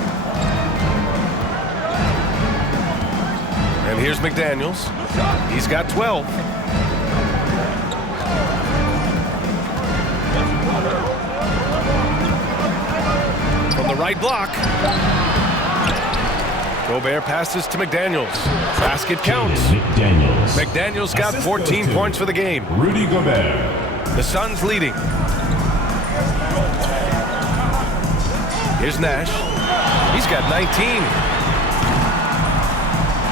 And here's McDaniels. He's got 12. From the right block. Gobert passes to McDaniels. Basket counts. McDaniels got 14 points for the game. Rudy Gobert. The Suns leading. Here's Nash. He's got 19.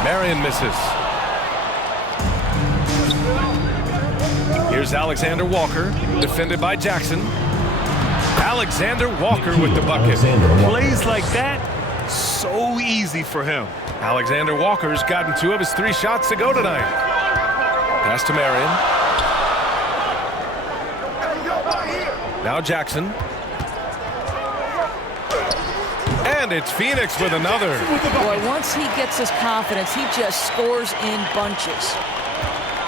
Marion misses. Here's Alexander Walker, defended by Jackson. Alexander Walker with the bucket. Plays like that, so easy for him. Alexander Walker's gotten 2 of his 3 shots to go tonight. Pass to Marion. Now Jackson. And it's Phoenix with another. Boy, once he gets his confidence, he just scores in bunches.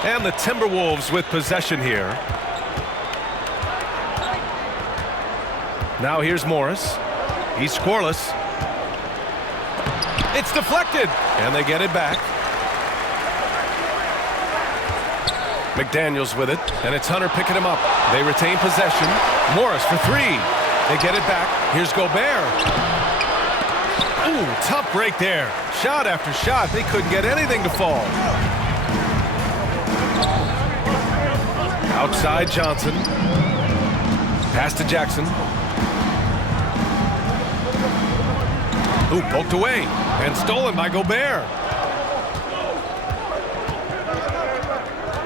And the Timberwolves with possession here. Now here's Morris. He's scoreless. It's deflected, and they get it back. McDaniels with it, and it's Hunter picking him up. They retain possession. Morris for 3. They get it back. Here's Gobert. Ooh, tough break there. Shot after shot. They couldn't get anything to fall. Outside Johnson. Pass to Jackson. Ooh, poked away and stolen by Gobert.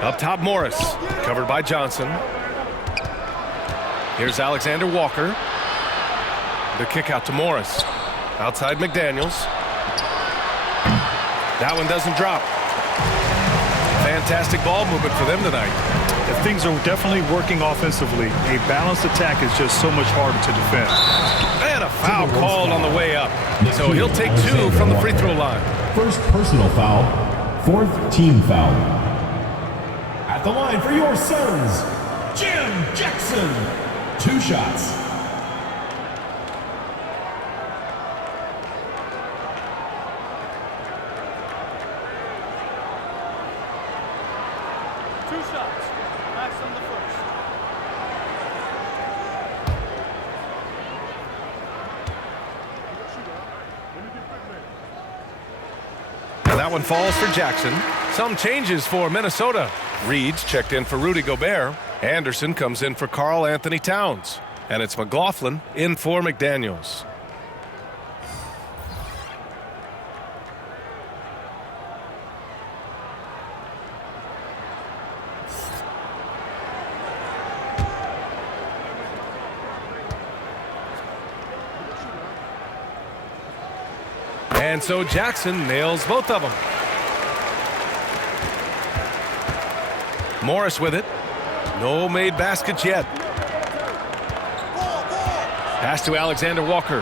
Up top, Morris, covered by Johnson. Here's Alexander Walker. The kick out to Morris. Outside McDaniels. That one doesn't drop. Fantastic ball movement for them tonight. If things are definitely working offensively, a balanced attack is just so much harder to defend. And a foul called on the way up. So he'll take 2 from the free throw line. First personal foul, 4th team foul. At the line for your Suns, Jim Jackson. 2 shots. That one falls for Jackson. Some changes for Minnesota. Reed's checked in for Rudy Gobert. Anderson comes in for Karl Anthony Towns. And it's McLaughlin in for McDaniels. And so Jackson nails both of them. Morris with it. No made baskets yet. Pass to Alexander Walker.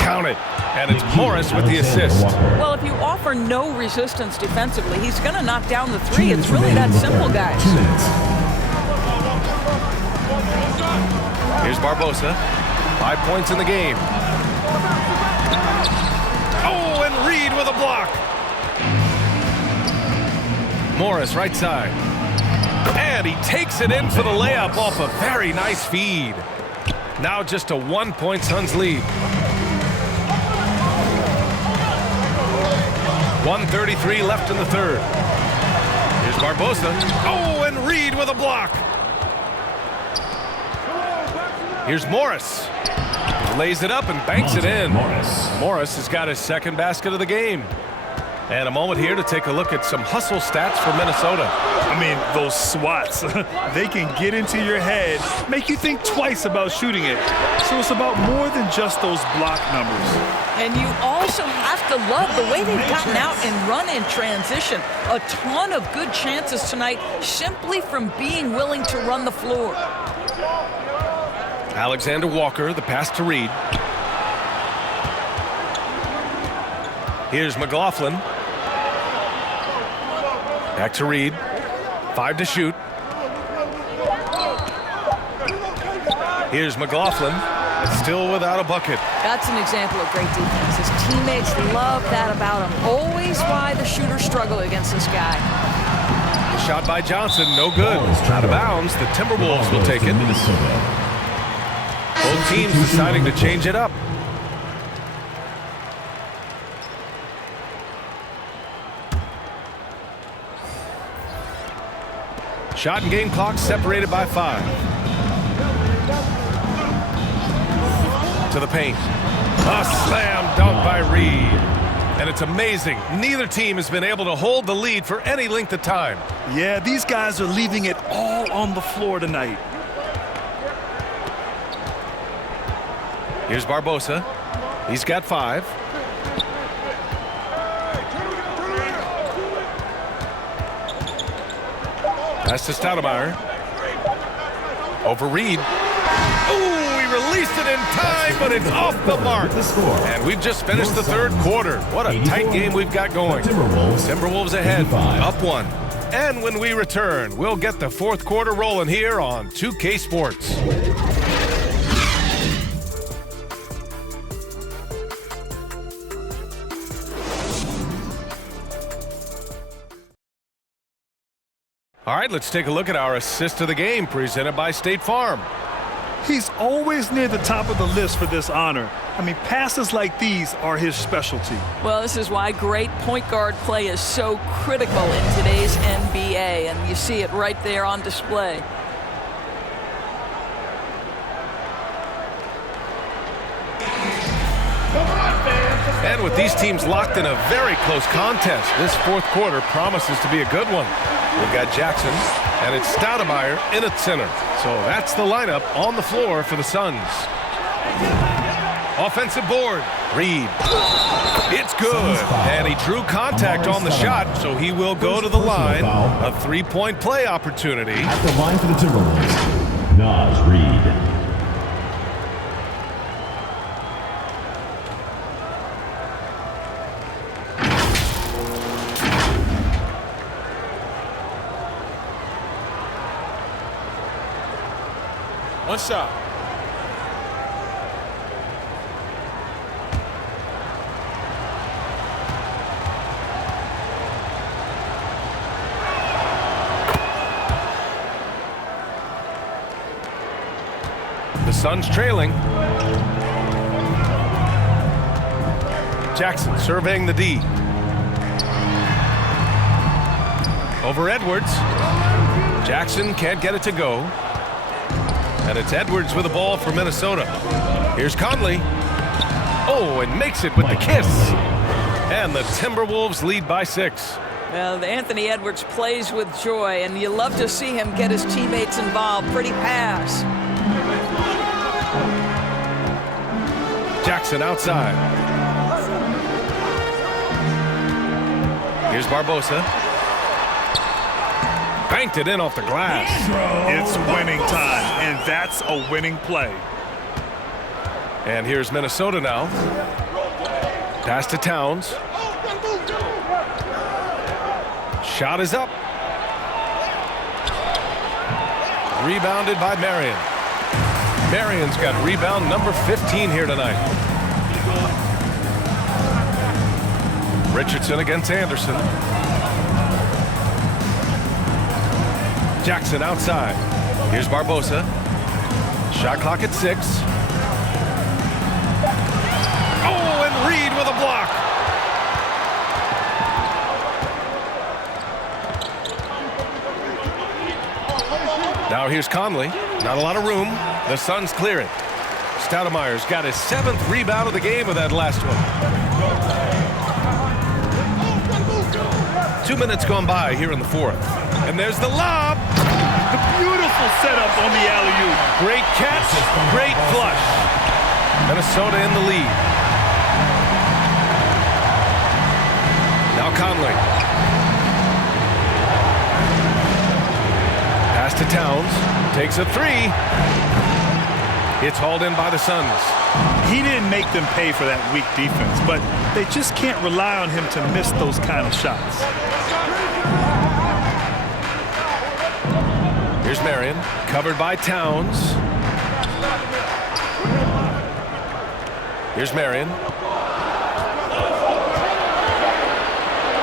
Count it. And it's Morris with the assist. Well, if you offer no resistance defensively, he's going to knock down the three. It's really that simple, guys. Here's Barbosa. 5 points in the game. Oh, and Reed with a block. Morris right side. And he takes it in for the layup off a very nice feed. Now just a 1 point Suns lead. 1:33 left in the third. Here's Barbosa. Oh, and Reed with a block. Here's Morris. Lays it up and banks it in. Morris has got his second basket of the game. And a moment here to take a look at some hustle stats for Minnesota. I mean, those swats, they can get into your head, make you think twice about shooting it. So it's about more than just those block numbers. And you also have to love the way they've gotten out and run in transition. A ton of good chances tonight simply from being willing to run the floor. Alexander Walker, the pass to Reed. Here's McLaughlin. Back to Reed. 5 to shoot. Here's McLaughlin. Still without a bucket. That's an example of great defense. His teammates love that about him. Always why the shooters struggle against this guy. Shot by Johnson, no good. Out of bounds, the Timberwolves will take it. Both teams deciding to change it up. Shot and game clock separated by 5. To the paint. A slam dunk by Reed. And it's amazing. Neither team has been able to hold the lead for any length of time. Yeah, these guys are leaving it all on the floor tonight. Here's Barbosa. He's got 5. Pass to Stoudemire. Over Reed. Ooh, he released it in time, but it's off the mark. And we've just finished the third quarter. What a tight game we've got going. Timberwolves ahead, up 1. And when we return, we'll get the fourth quarter rolling here on 2K Sports. All right, let's take a look at our assist of the game presented by State Farm. He's always near the top of the list for this honor. I mean, passes like these are his specialty. Well, this is why great point guard play is so critical in today's NBA, and you see it right there on display. And with these teams locked in a very close contest, this fourth quarter promises to be a good one. We've got Jackson, and it's Stoudemire in at center. So that's the lineup on the floor for the Suns. Offensive board, Reed. It's good, and he drew contact on the shot, so he will go to the line. A three-point play opportunity. At the line for the Timberwolves, Nash Reed. One shot. The Suns trailing. Jackson surveying the D. Over Edwards. Jackson can't get it to go. And it's Edwards with the ball for Minnesota. Here's Conley. Oh, and makes it with the kiss. And the Timberwolves lead by 6. Well, Anthony Edwards plays with joy, and you love to see him get his teammates involved. Pretty pass. Jackson outside. Here's Barbosa. Banked it in off the glass. It's winning time, and that's a winning play. And here's Minnesota now. Pass to Towns. Shot is up. Rebounded by Marion. Marion's got rebound number 15 here tonight. Richardson against Anderson. Jackson outside. Here's Barbosa. Shot clock at 6. Oh, and Reed with a block. Now here's Conley. Not a lot of room. The Suns clear it. Stoudemire's got his 7th rebound of the game with that last one. 2 minutes gone by here in the 4th. And there's the lob. The beautiful setup on the alley-oop. Great catch, great flush. Minnesota in the lead. Now Conley. Pass to Towns. Takes a 3. It's hauled in by the Suns. He didn't make them pay for that weak defense, but they just can't rely on him to miss those kind of shots. Here's Marion, covered by Towns. Here's Marion.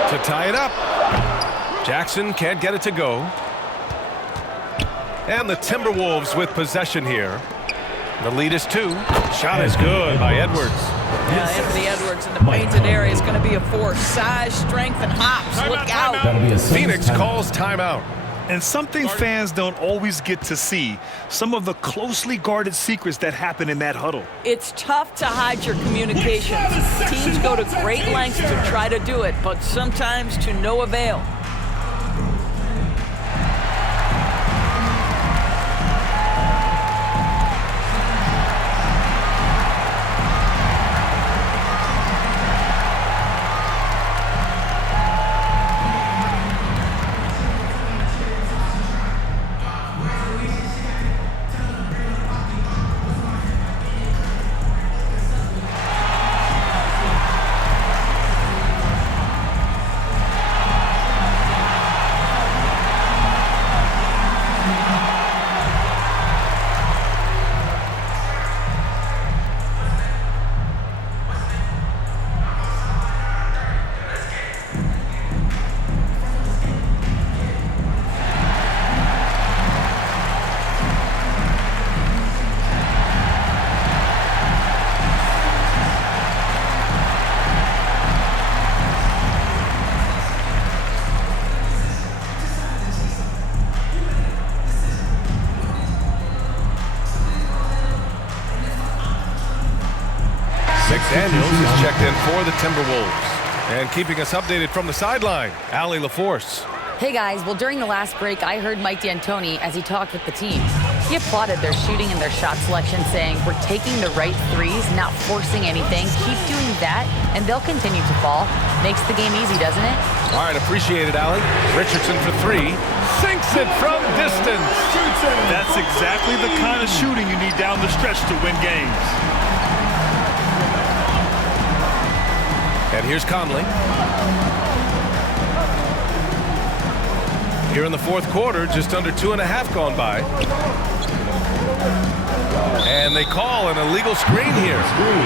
To tie it up. Jackson can't get it to go. And the Timberwolves with possession here. The lead is 2. Shot is good by Edwards. Yeah, Anthony Edwards in the painted area is going to be a force. Size, strength, and hops. Look out. Phoenix calls timeout. And something fans don't always get to see, some of the closely guarded secrets that happen in that huddle. It's tough to hide your communications. Teams go to great lengths to try to do it, but sometimes to no avail. Daniels is checked in for the Timberwolves. And keeping us updated from the sideline, Allie LaForce. Hey guys, well during the last break, I heard Mike D'Antoni as he talked with the team. He applauded their shooting and their shot selection, saying, "We're taking the right threes, not forcing anything. Keep doing that, and they'll continue to fall." Makes the game easy, doesn't it? All right, appreciate it, Allie. Richardson for 3. Sinks it from distance. That's exactly the kind of shooting you need down the stretch to win games. And here's Conley. Here in the 4th quarter, just under 2.5 gone by. And they call an illegal screen here.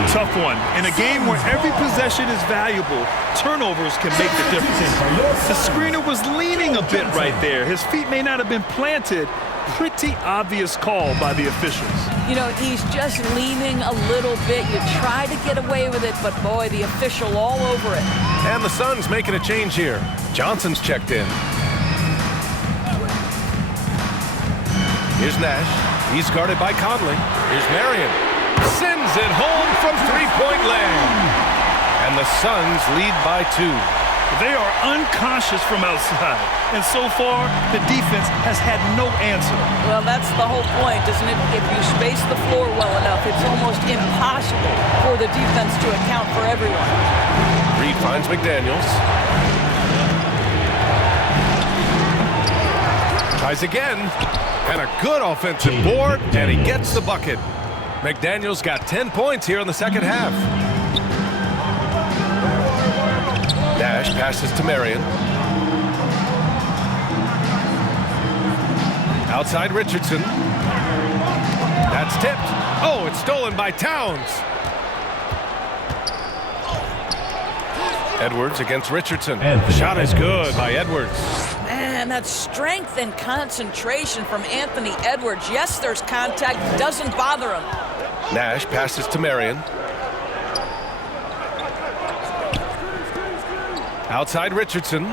Tough one. In a game where every possession is valuable, turnovers can make the difference. The screener was leaning a bit right there. His feet may not have been planted. Pretty obvious call by the officials. You know, he's just leaning a little bit. You try to get away with it, but boy, the official all over it. And the Suns making a change here. Johnson's checked in. Here's Nash. He's guarded by Conley. Here's Marion. Sends it home from three-point land. And the Suns lead by 2. They are unconscious from outside, and so far, the defense has had no answer. Well, that's the whole point, isn't it? If you space the floor well enough, it's almost impossible for the defense to account for everyone. Reed finds McDaniels. Tries again, and a good offensive board, and he gets the bucket. McDaniels got 10 points here in the second half. Nash passes to Marion. Outside Richardson. That's tipped. Oh, it's stolen by Towns. Edwards against Richardson. Shot is good by Edwards. Man, that's strength and concentration from Anthony Edwards. Yes, there's contact. Doesn't bother him. Nash passes to Marion. Outside Richardson.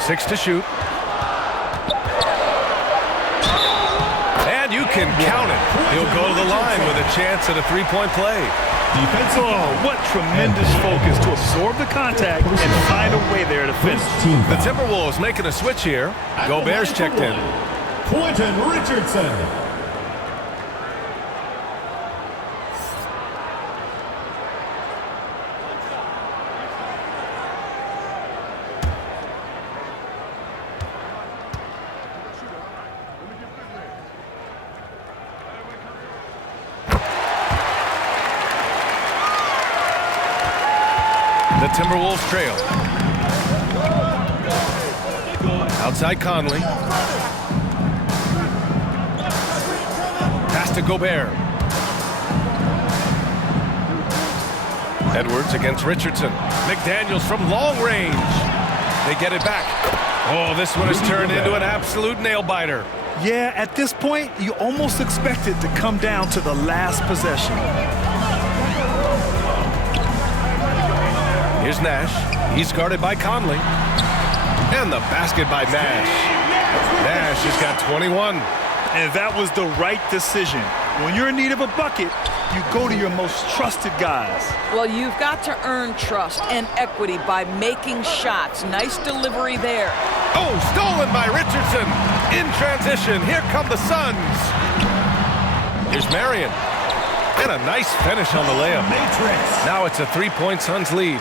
Six to shoot. And you can count it. He'll go to the line with a chance at a three-point play. Oh, what tremendous focus to absorb the contact and find a way there to finish. The Timberwolves making a switch here. Gobert's checked in. Quentin Richardson. The Timberwolves trail. Outside Conley. Pass to Gobert. Edwards against Richardson. McDaniels from long range. They get it back. Oh, this one has turned into an absolute nail-biter. Yeah, at this point, you almost expect it to come down to the last possession. Here's Nash. He's guarded by Conley. And the basket by Nash. Nash has got 21. And that was the right decision. When you're in need of a bucket, you go to your most trusted guys. Well, you've got to earn trust and equity by making shots. Nice delivery there. Oh, stolen by Richardson. In transition, here come the Suns. Here's Marion. And a nice finish on the layup. Now it's a three-point Suns lead.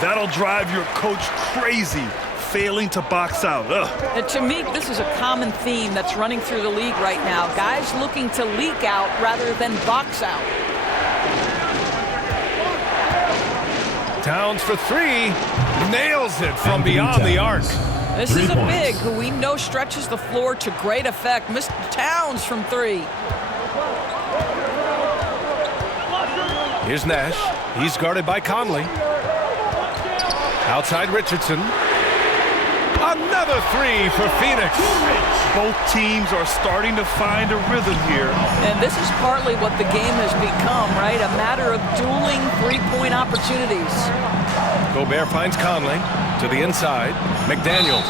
That'll drive your coach crazy, failing to box out. And to me, this is a common theme that's running through the league right now. Guys looking to leak out rather than box out. Towns for three. Nails it from beyond the arc. This is a big who we know stretches the floor to great effect. Mr. Towns from three. Here's Nash. He's guarded by Conley. Outside Richardson. Another three for Phoenix. Both teams are starting to find a rhythm here. And this is partly what the game has become, right? A matter of dueling three-point opportunities. Gobert finds Conley to the inside. McDaniels.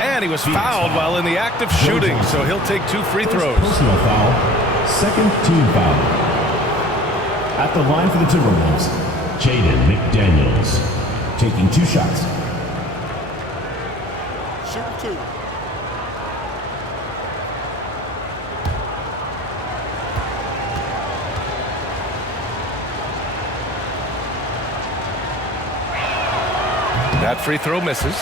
And he was fouled while in the act of shooting, so he'll take 2 free throws. Personal foul. Second team foul. At the line for the Timberwolves, Jaden McDaniels. Taking 2 shots. Shoot 2. That free throw misses.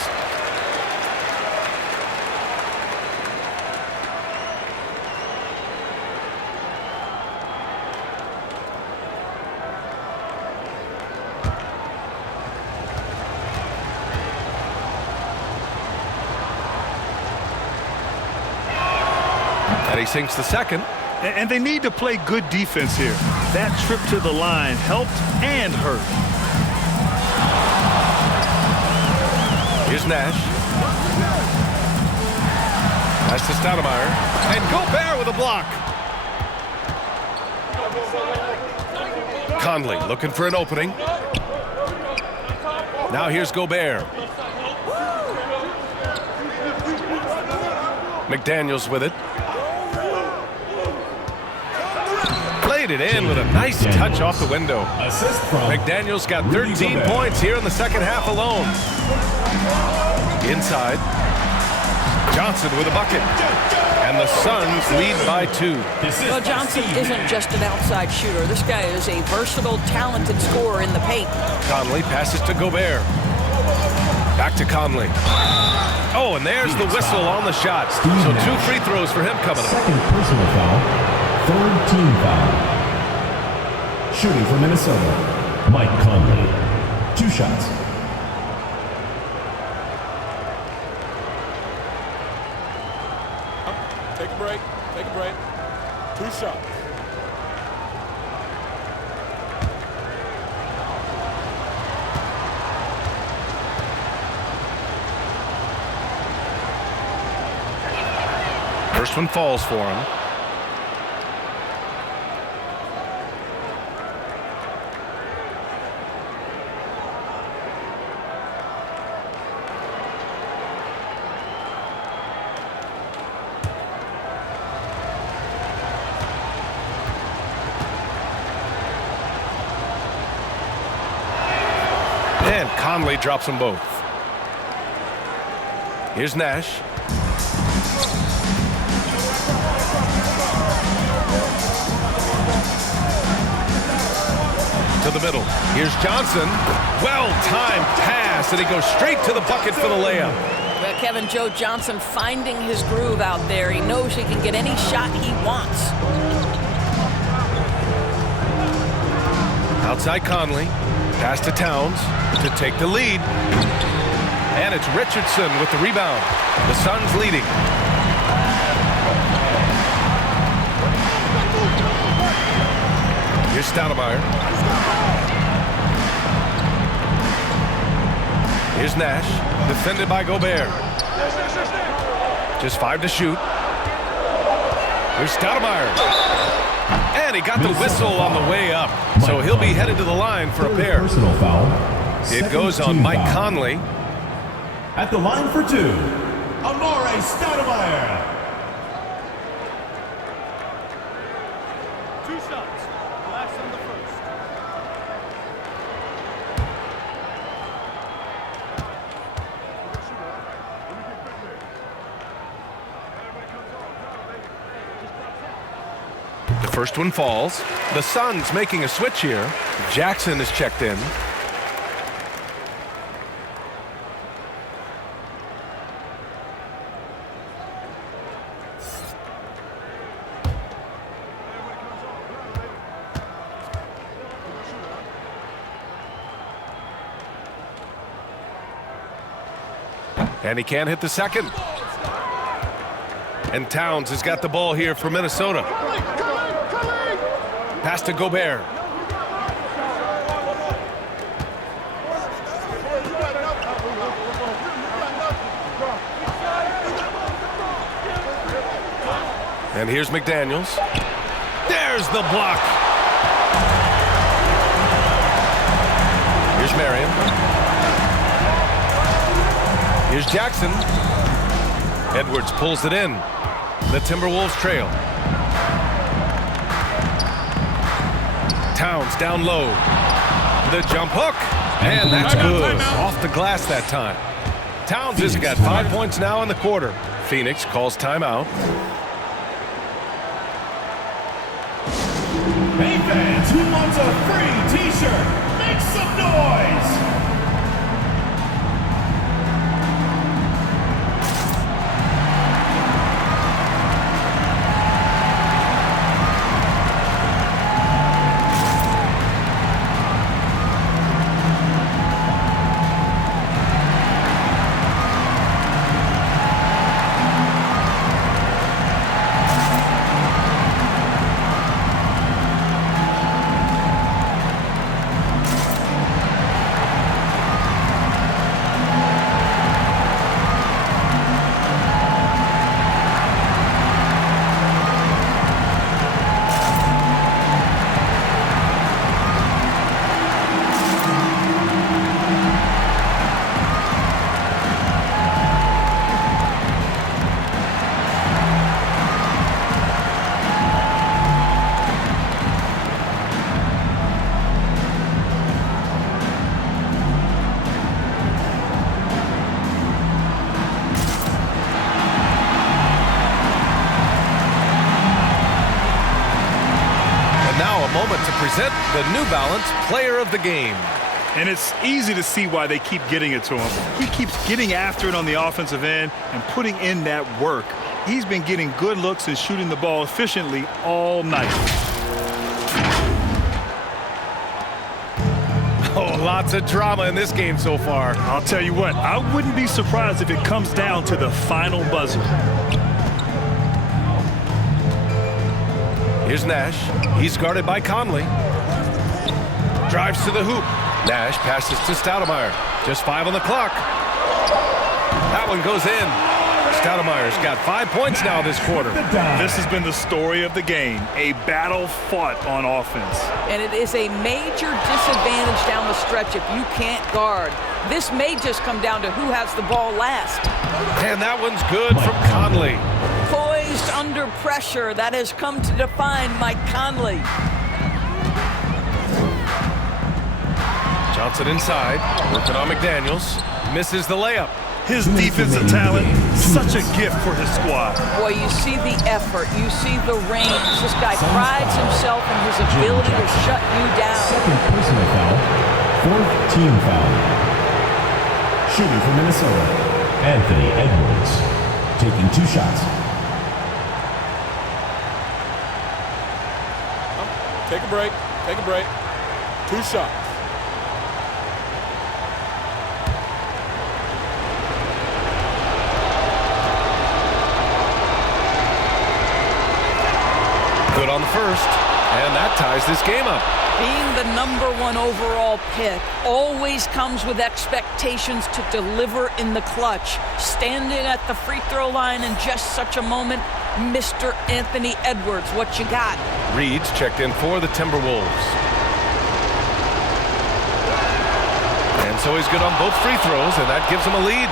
And he sinks the second. And they need to play good defense here. That trip to the line helped and hurt. Here's Nash. Pass to Stoudemire. And Gobert with a block. Conley looking for an opening. Now here's Gobert. McDaniels with it. Played it in with a nice touch off the window. Assist from McDaniels got 13 points here in the second half alone. Inside. Johnson with a bucket. And the Suns lead by 2. Well, Johnson isn't just an outside shooter. This guy is a versatile, talented scorer in the paint. Conley passes to Gobert. Back to Conley. Oh, and there's the whistle on the shot. So 2 free throws for him coming up. Second personal foul. Third team foul. Shooting for Minnesota, Mike Conley. 2 shots. Take a break. Take a break. 2 shots. First one falls for him. And Conley drops them both. Here's Nash. To the middle. Here's Johnson. Well-timed pass, and he goes straight to the bucket for the layup. Well, Kevin, Joe Johnson finding his groove out there. He knows he can get any shot he wants. Outside Conley. Pass to Towns to take the lead. And it's Richardson with the rebound. The Suns leading. Here's Stoudemire. Here's Nash. Defended by Gobert. Just 5 to shoot. Here's Stoudemire. And he got the whistle on the way up. So he'll be headed to the line for a pair. Personal foul. It goes on Mike Conley. At the line for 2, Amare Stoudemire. 2 shots. Last on the first. The first one falls. The Suns making a switch here. Jackson is checked in. And he can't hit the second. And Towns has got the ball here for Minnesota. Pass to Gobert. And here's McDaniels. There's the block. Here's Marion. Here's Jackson. Edwards pulls it in. The Timberwolves trail. Towns down low. The jump hook. And that's good. Off the glass that time. Towns has got 5 points now in the quarter. Phoenix calls timeout. Hey fans, who wants a free t-shirt? Make some noise! present the New Balance Player of the Game. And it's easy to see why they keep getting it to him. He keeps getting after it on the offensive end and putting in that work. He's been getting good looks and shooting the ball efficiently all night. Oh, lots of drama in this game so far. I'll tell you what, I wouldn't be surprised if it comes down to the final buzzer. Here's Nash. He's guarded by Conley. Drives to the hoop. Nash passes to Stoudemire. Just 5 on the clock. That one goes in. Stoudemire's got 5 points now this quarter. This has been the story of the game, a battle fought on offense. And it is a major disadvantage down the stretch if you can't guard. This may just come down to who has the ball last. And that one's good from Conley. Poised under pressure, that has come to define Mike Conley. Johnson inside, working on McDaniels. Misses the layup. His defensive talent, such a gift for his squad. Boy, you see the effort, you see the range. This guy prides himself in his ability to shut you down. Second personal foul, 4th team foul. Shooting for Minnesota, Anthony Edwards, taking 2 shots. Take a break. Take a break. 2 shots. Good on the first, and that ties this game up. Being the #1 overall pick always comes with expectations to deliver in the clutch. Standing at the free throw line in just such a moment, Mr. Anthony Edwards, what you got? Reed's checked in for the Timberwolves. And so he's good on both free throws, and that gives him a lead.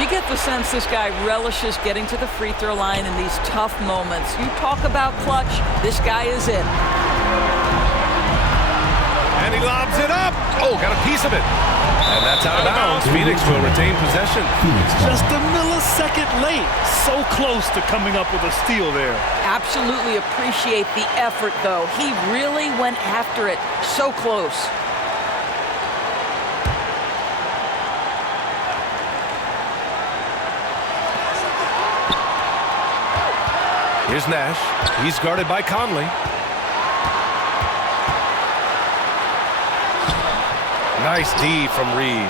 You get the sense this guy relishes getting to the free throw line in these tough moments. You talk about clutch, this guy is it. And he lobs it up. Oh, got a piece of it. And that's out of bounds. Phoenix will retain possession. Just a millisecond late. So close to coming up with a steal there. Absolutely appreciate the effort, though. He really went after it. So close. Here's Nash. He's guarded by Conley. Nice D from Reed.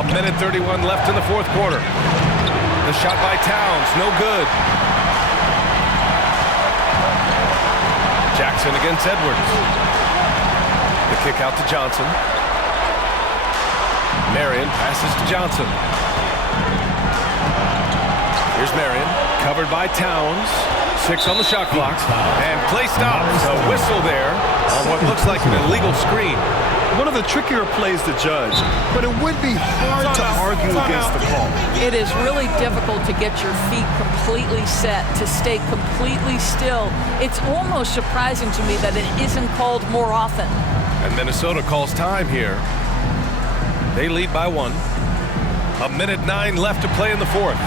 A minute 31 left in the 4th quarter. The shot by Towns, no good. Jackson against Edwards. The kick out to Johnson. Marion passes to Johnson. Here's Marion, covered by Towns. 6 on the shot clock, and play stops. A whistle there on what looks like an illegal screen. One of the trickier plays to judge, but it would be hard to argue against the call. It is really difficult to get your feet completely set, to stay completely still. It's almost surprising to me that it isn't called more often. And Minnesota calls time here. They lead by 1. A minute 9 left to play in the 4th.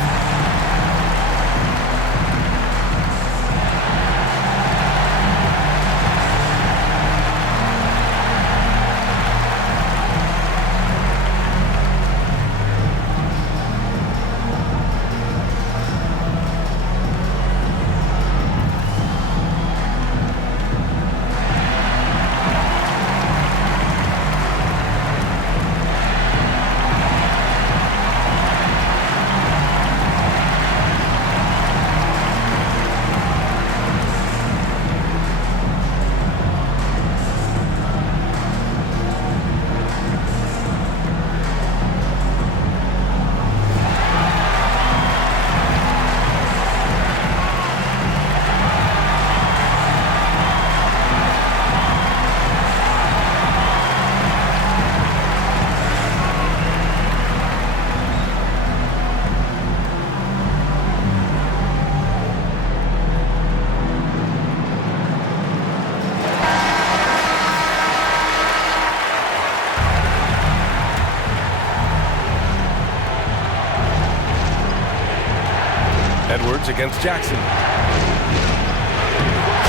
Edwards against Jackson.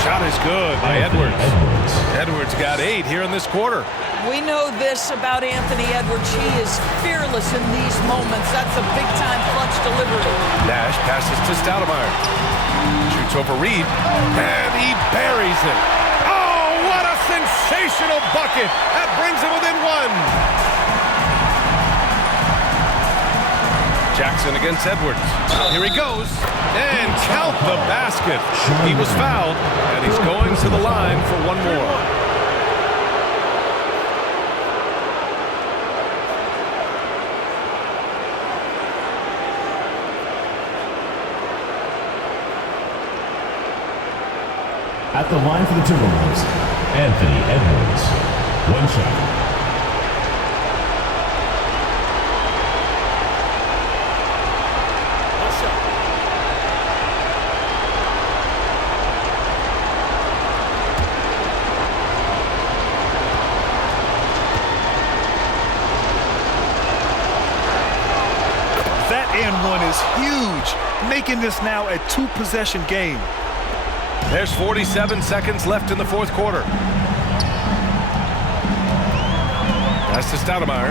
Shot is good by Edwards. Edwards got 8 here in this quarter. We know this about Anthony Edwards. He is fearless in these moments. That's a big-time clutch delivery. Nash passes to Stoudemire. Shoots over Reed, and he buries it. Oh, what a sensational bucket! That brings him within 1. Jackson against Edwards. Here he goes, and count the basket. He was fouled, and he's going to the line for one more. At the line for the Timberwolves, Anthony Edwards. 1 shot. That and one is huge, making this now a 2-possession game. There's 47 seconds left in the fourth quarter. Pass to Stoudemire.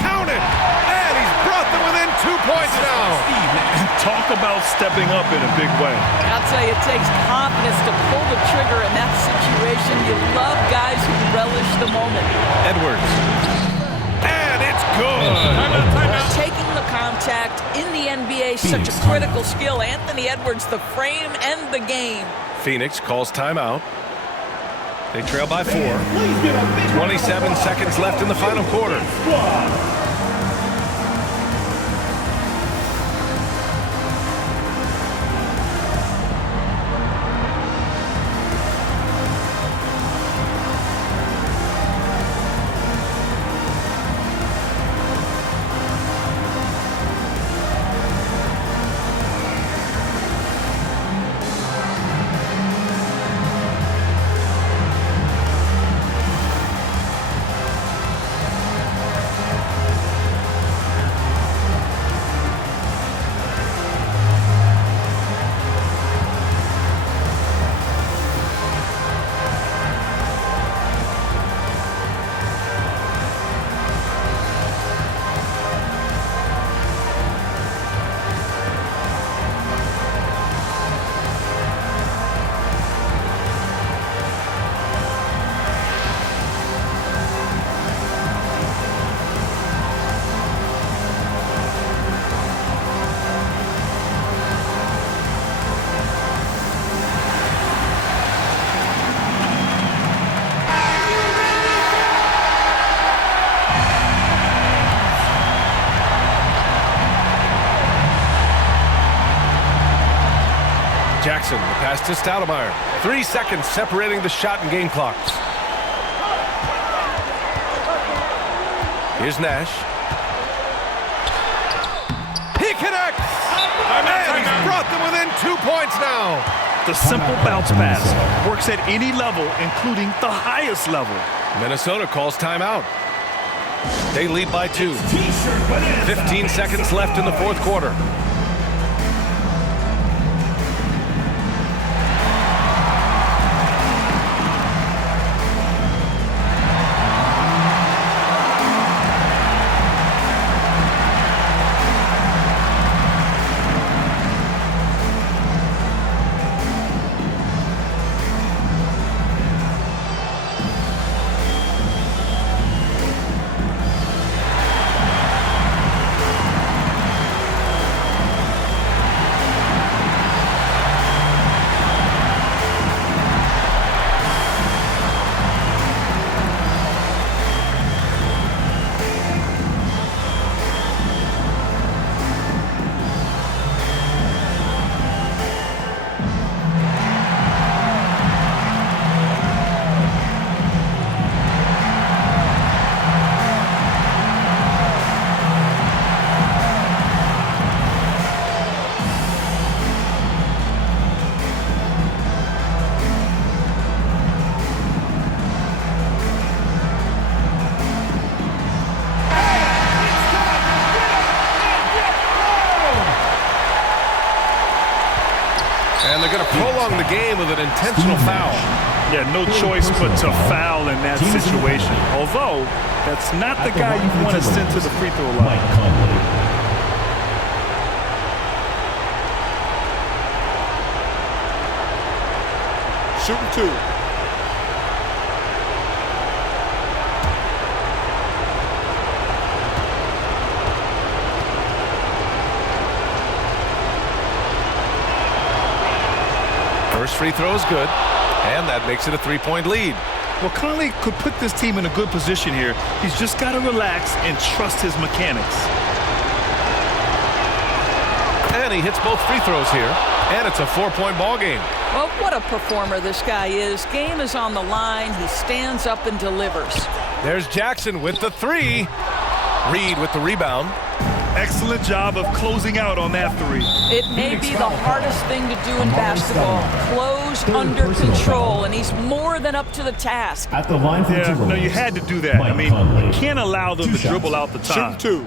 Count it! And he's brought them within 2 points now. Talk about stepping up in a big way. I'll tell you, it takes confidence to pull the trigger in that situation. You love guys who relish the moment. Edwards. And it's good. Taking the contact in the NBA, such a critical skill. Anthony Edwards, the frame and the game. Phoenix calls timeout. They trail by 4. 27 seconds left in the final quarter. Jackson, the pass to Stoudemire. 3 seconds separating the shot and game clocks. Here's Nash. He connects! And he's brought them within 2 points now. The simple bounce pass works at any level, including the highest level. Minnesota calls timeout. They lead by 2. 15 seconds left in the fourth quarter. going to prolong the game with an intentional foul. Yeah, no choice but to foul in that situation. Although, that's not the guy you want to send to the free throw line. Shooting 2. First free throw is good, and that makes it a 3-point lead. Well, Conley could put this team in a good position here. He's just got to relax and trust his mechanics. And he hits both free throws here, and it's a 4-point ball game. Well, what a performer this guy is. Game is on the line. He stands up and delivers. There's Jackson with the 3. Reed with the rebound. Excellent job of closing out on that 3. It may be the hardest thing to do in basketball. Close under control, and he's more than up to the task. At the line for the Timberwolves. No, you had to do that. I mean, you can't allow them to dribble out the time. Shooting 2.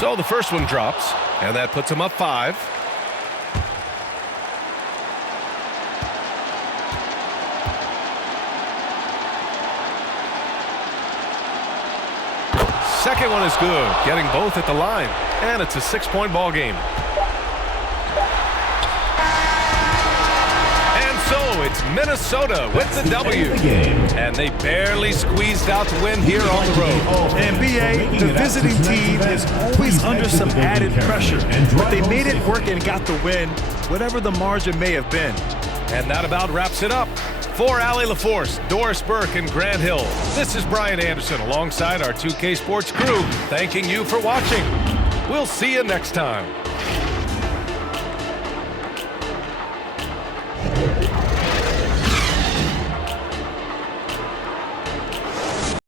So the first one drops, and that puts him up 5. Second one is good, getting both at the line, and it's a 6-point ball game. And so it's Minnesota with the W, and they barely squeezed out to win here on the road. NBA, the visiting team is always under some added pressure, but they made it work and got the win, whatever the margin may have been. And that about wraps it up. For Allie LaForce, Doris Burke, and Grant Hill, this is Brian Anderson alongside our 2K Sports crew, thanking you for watching. We'll see you next time.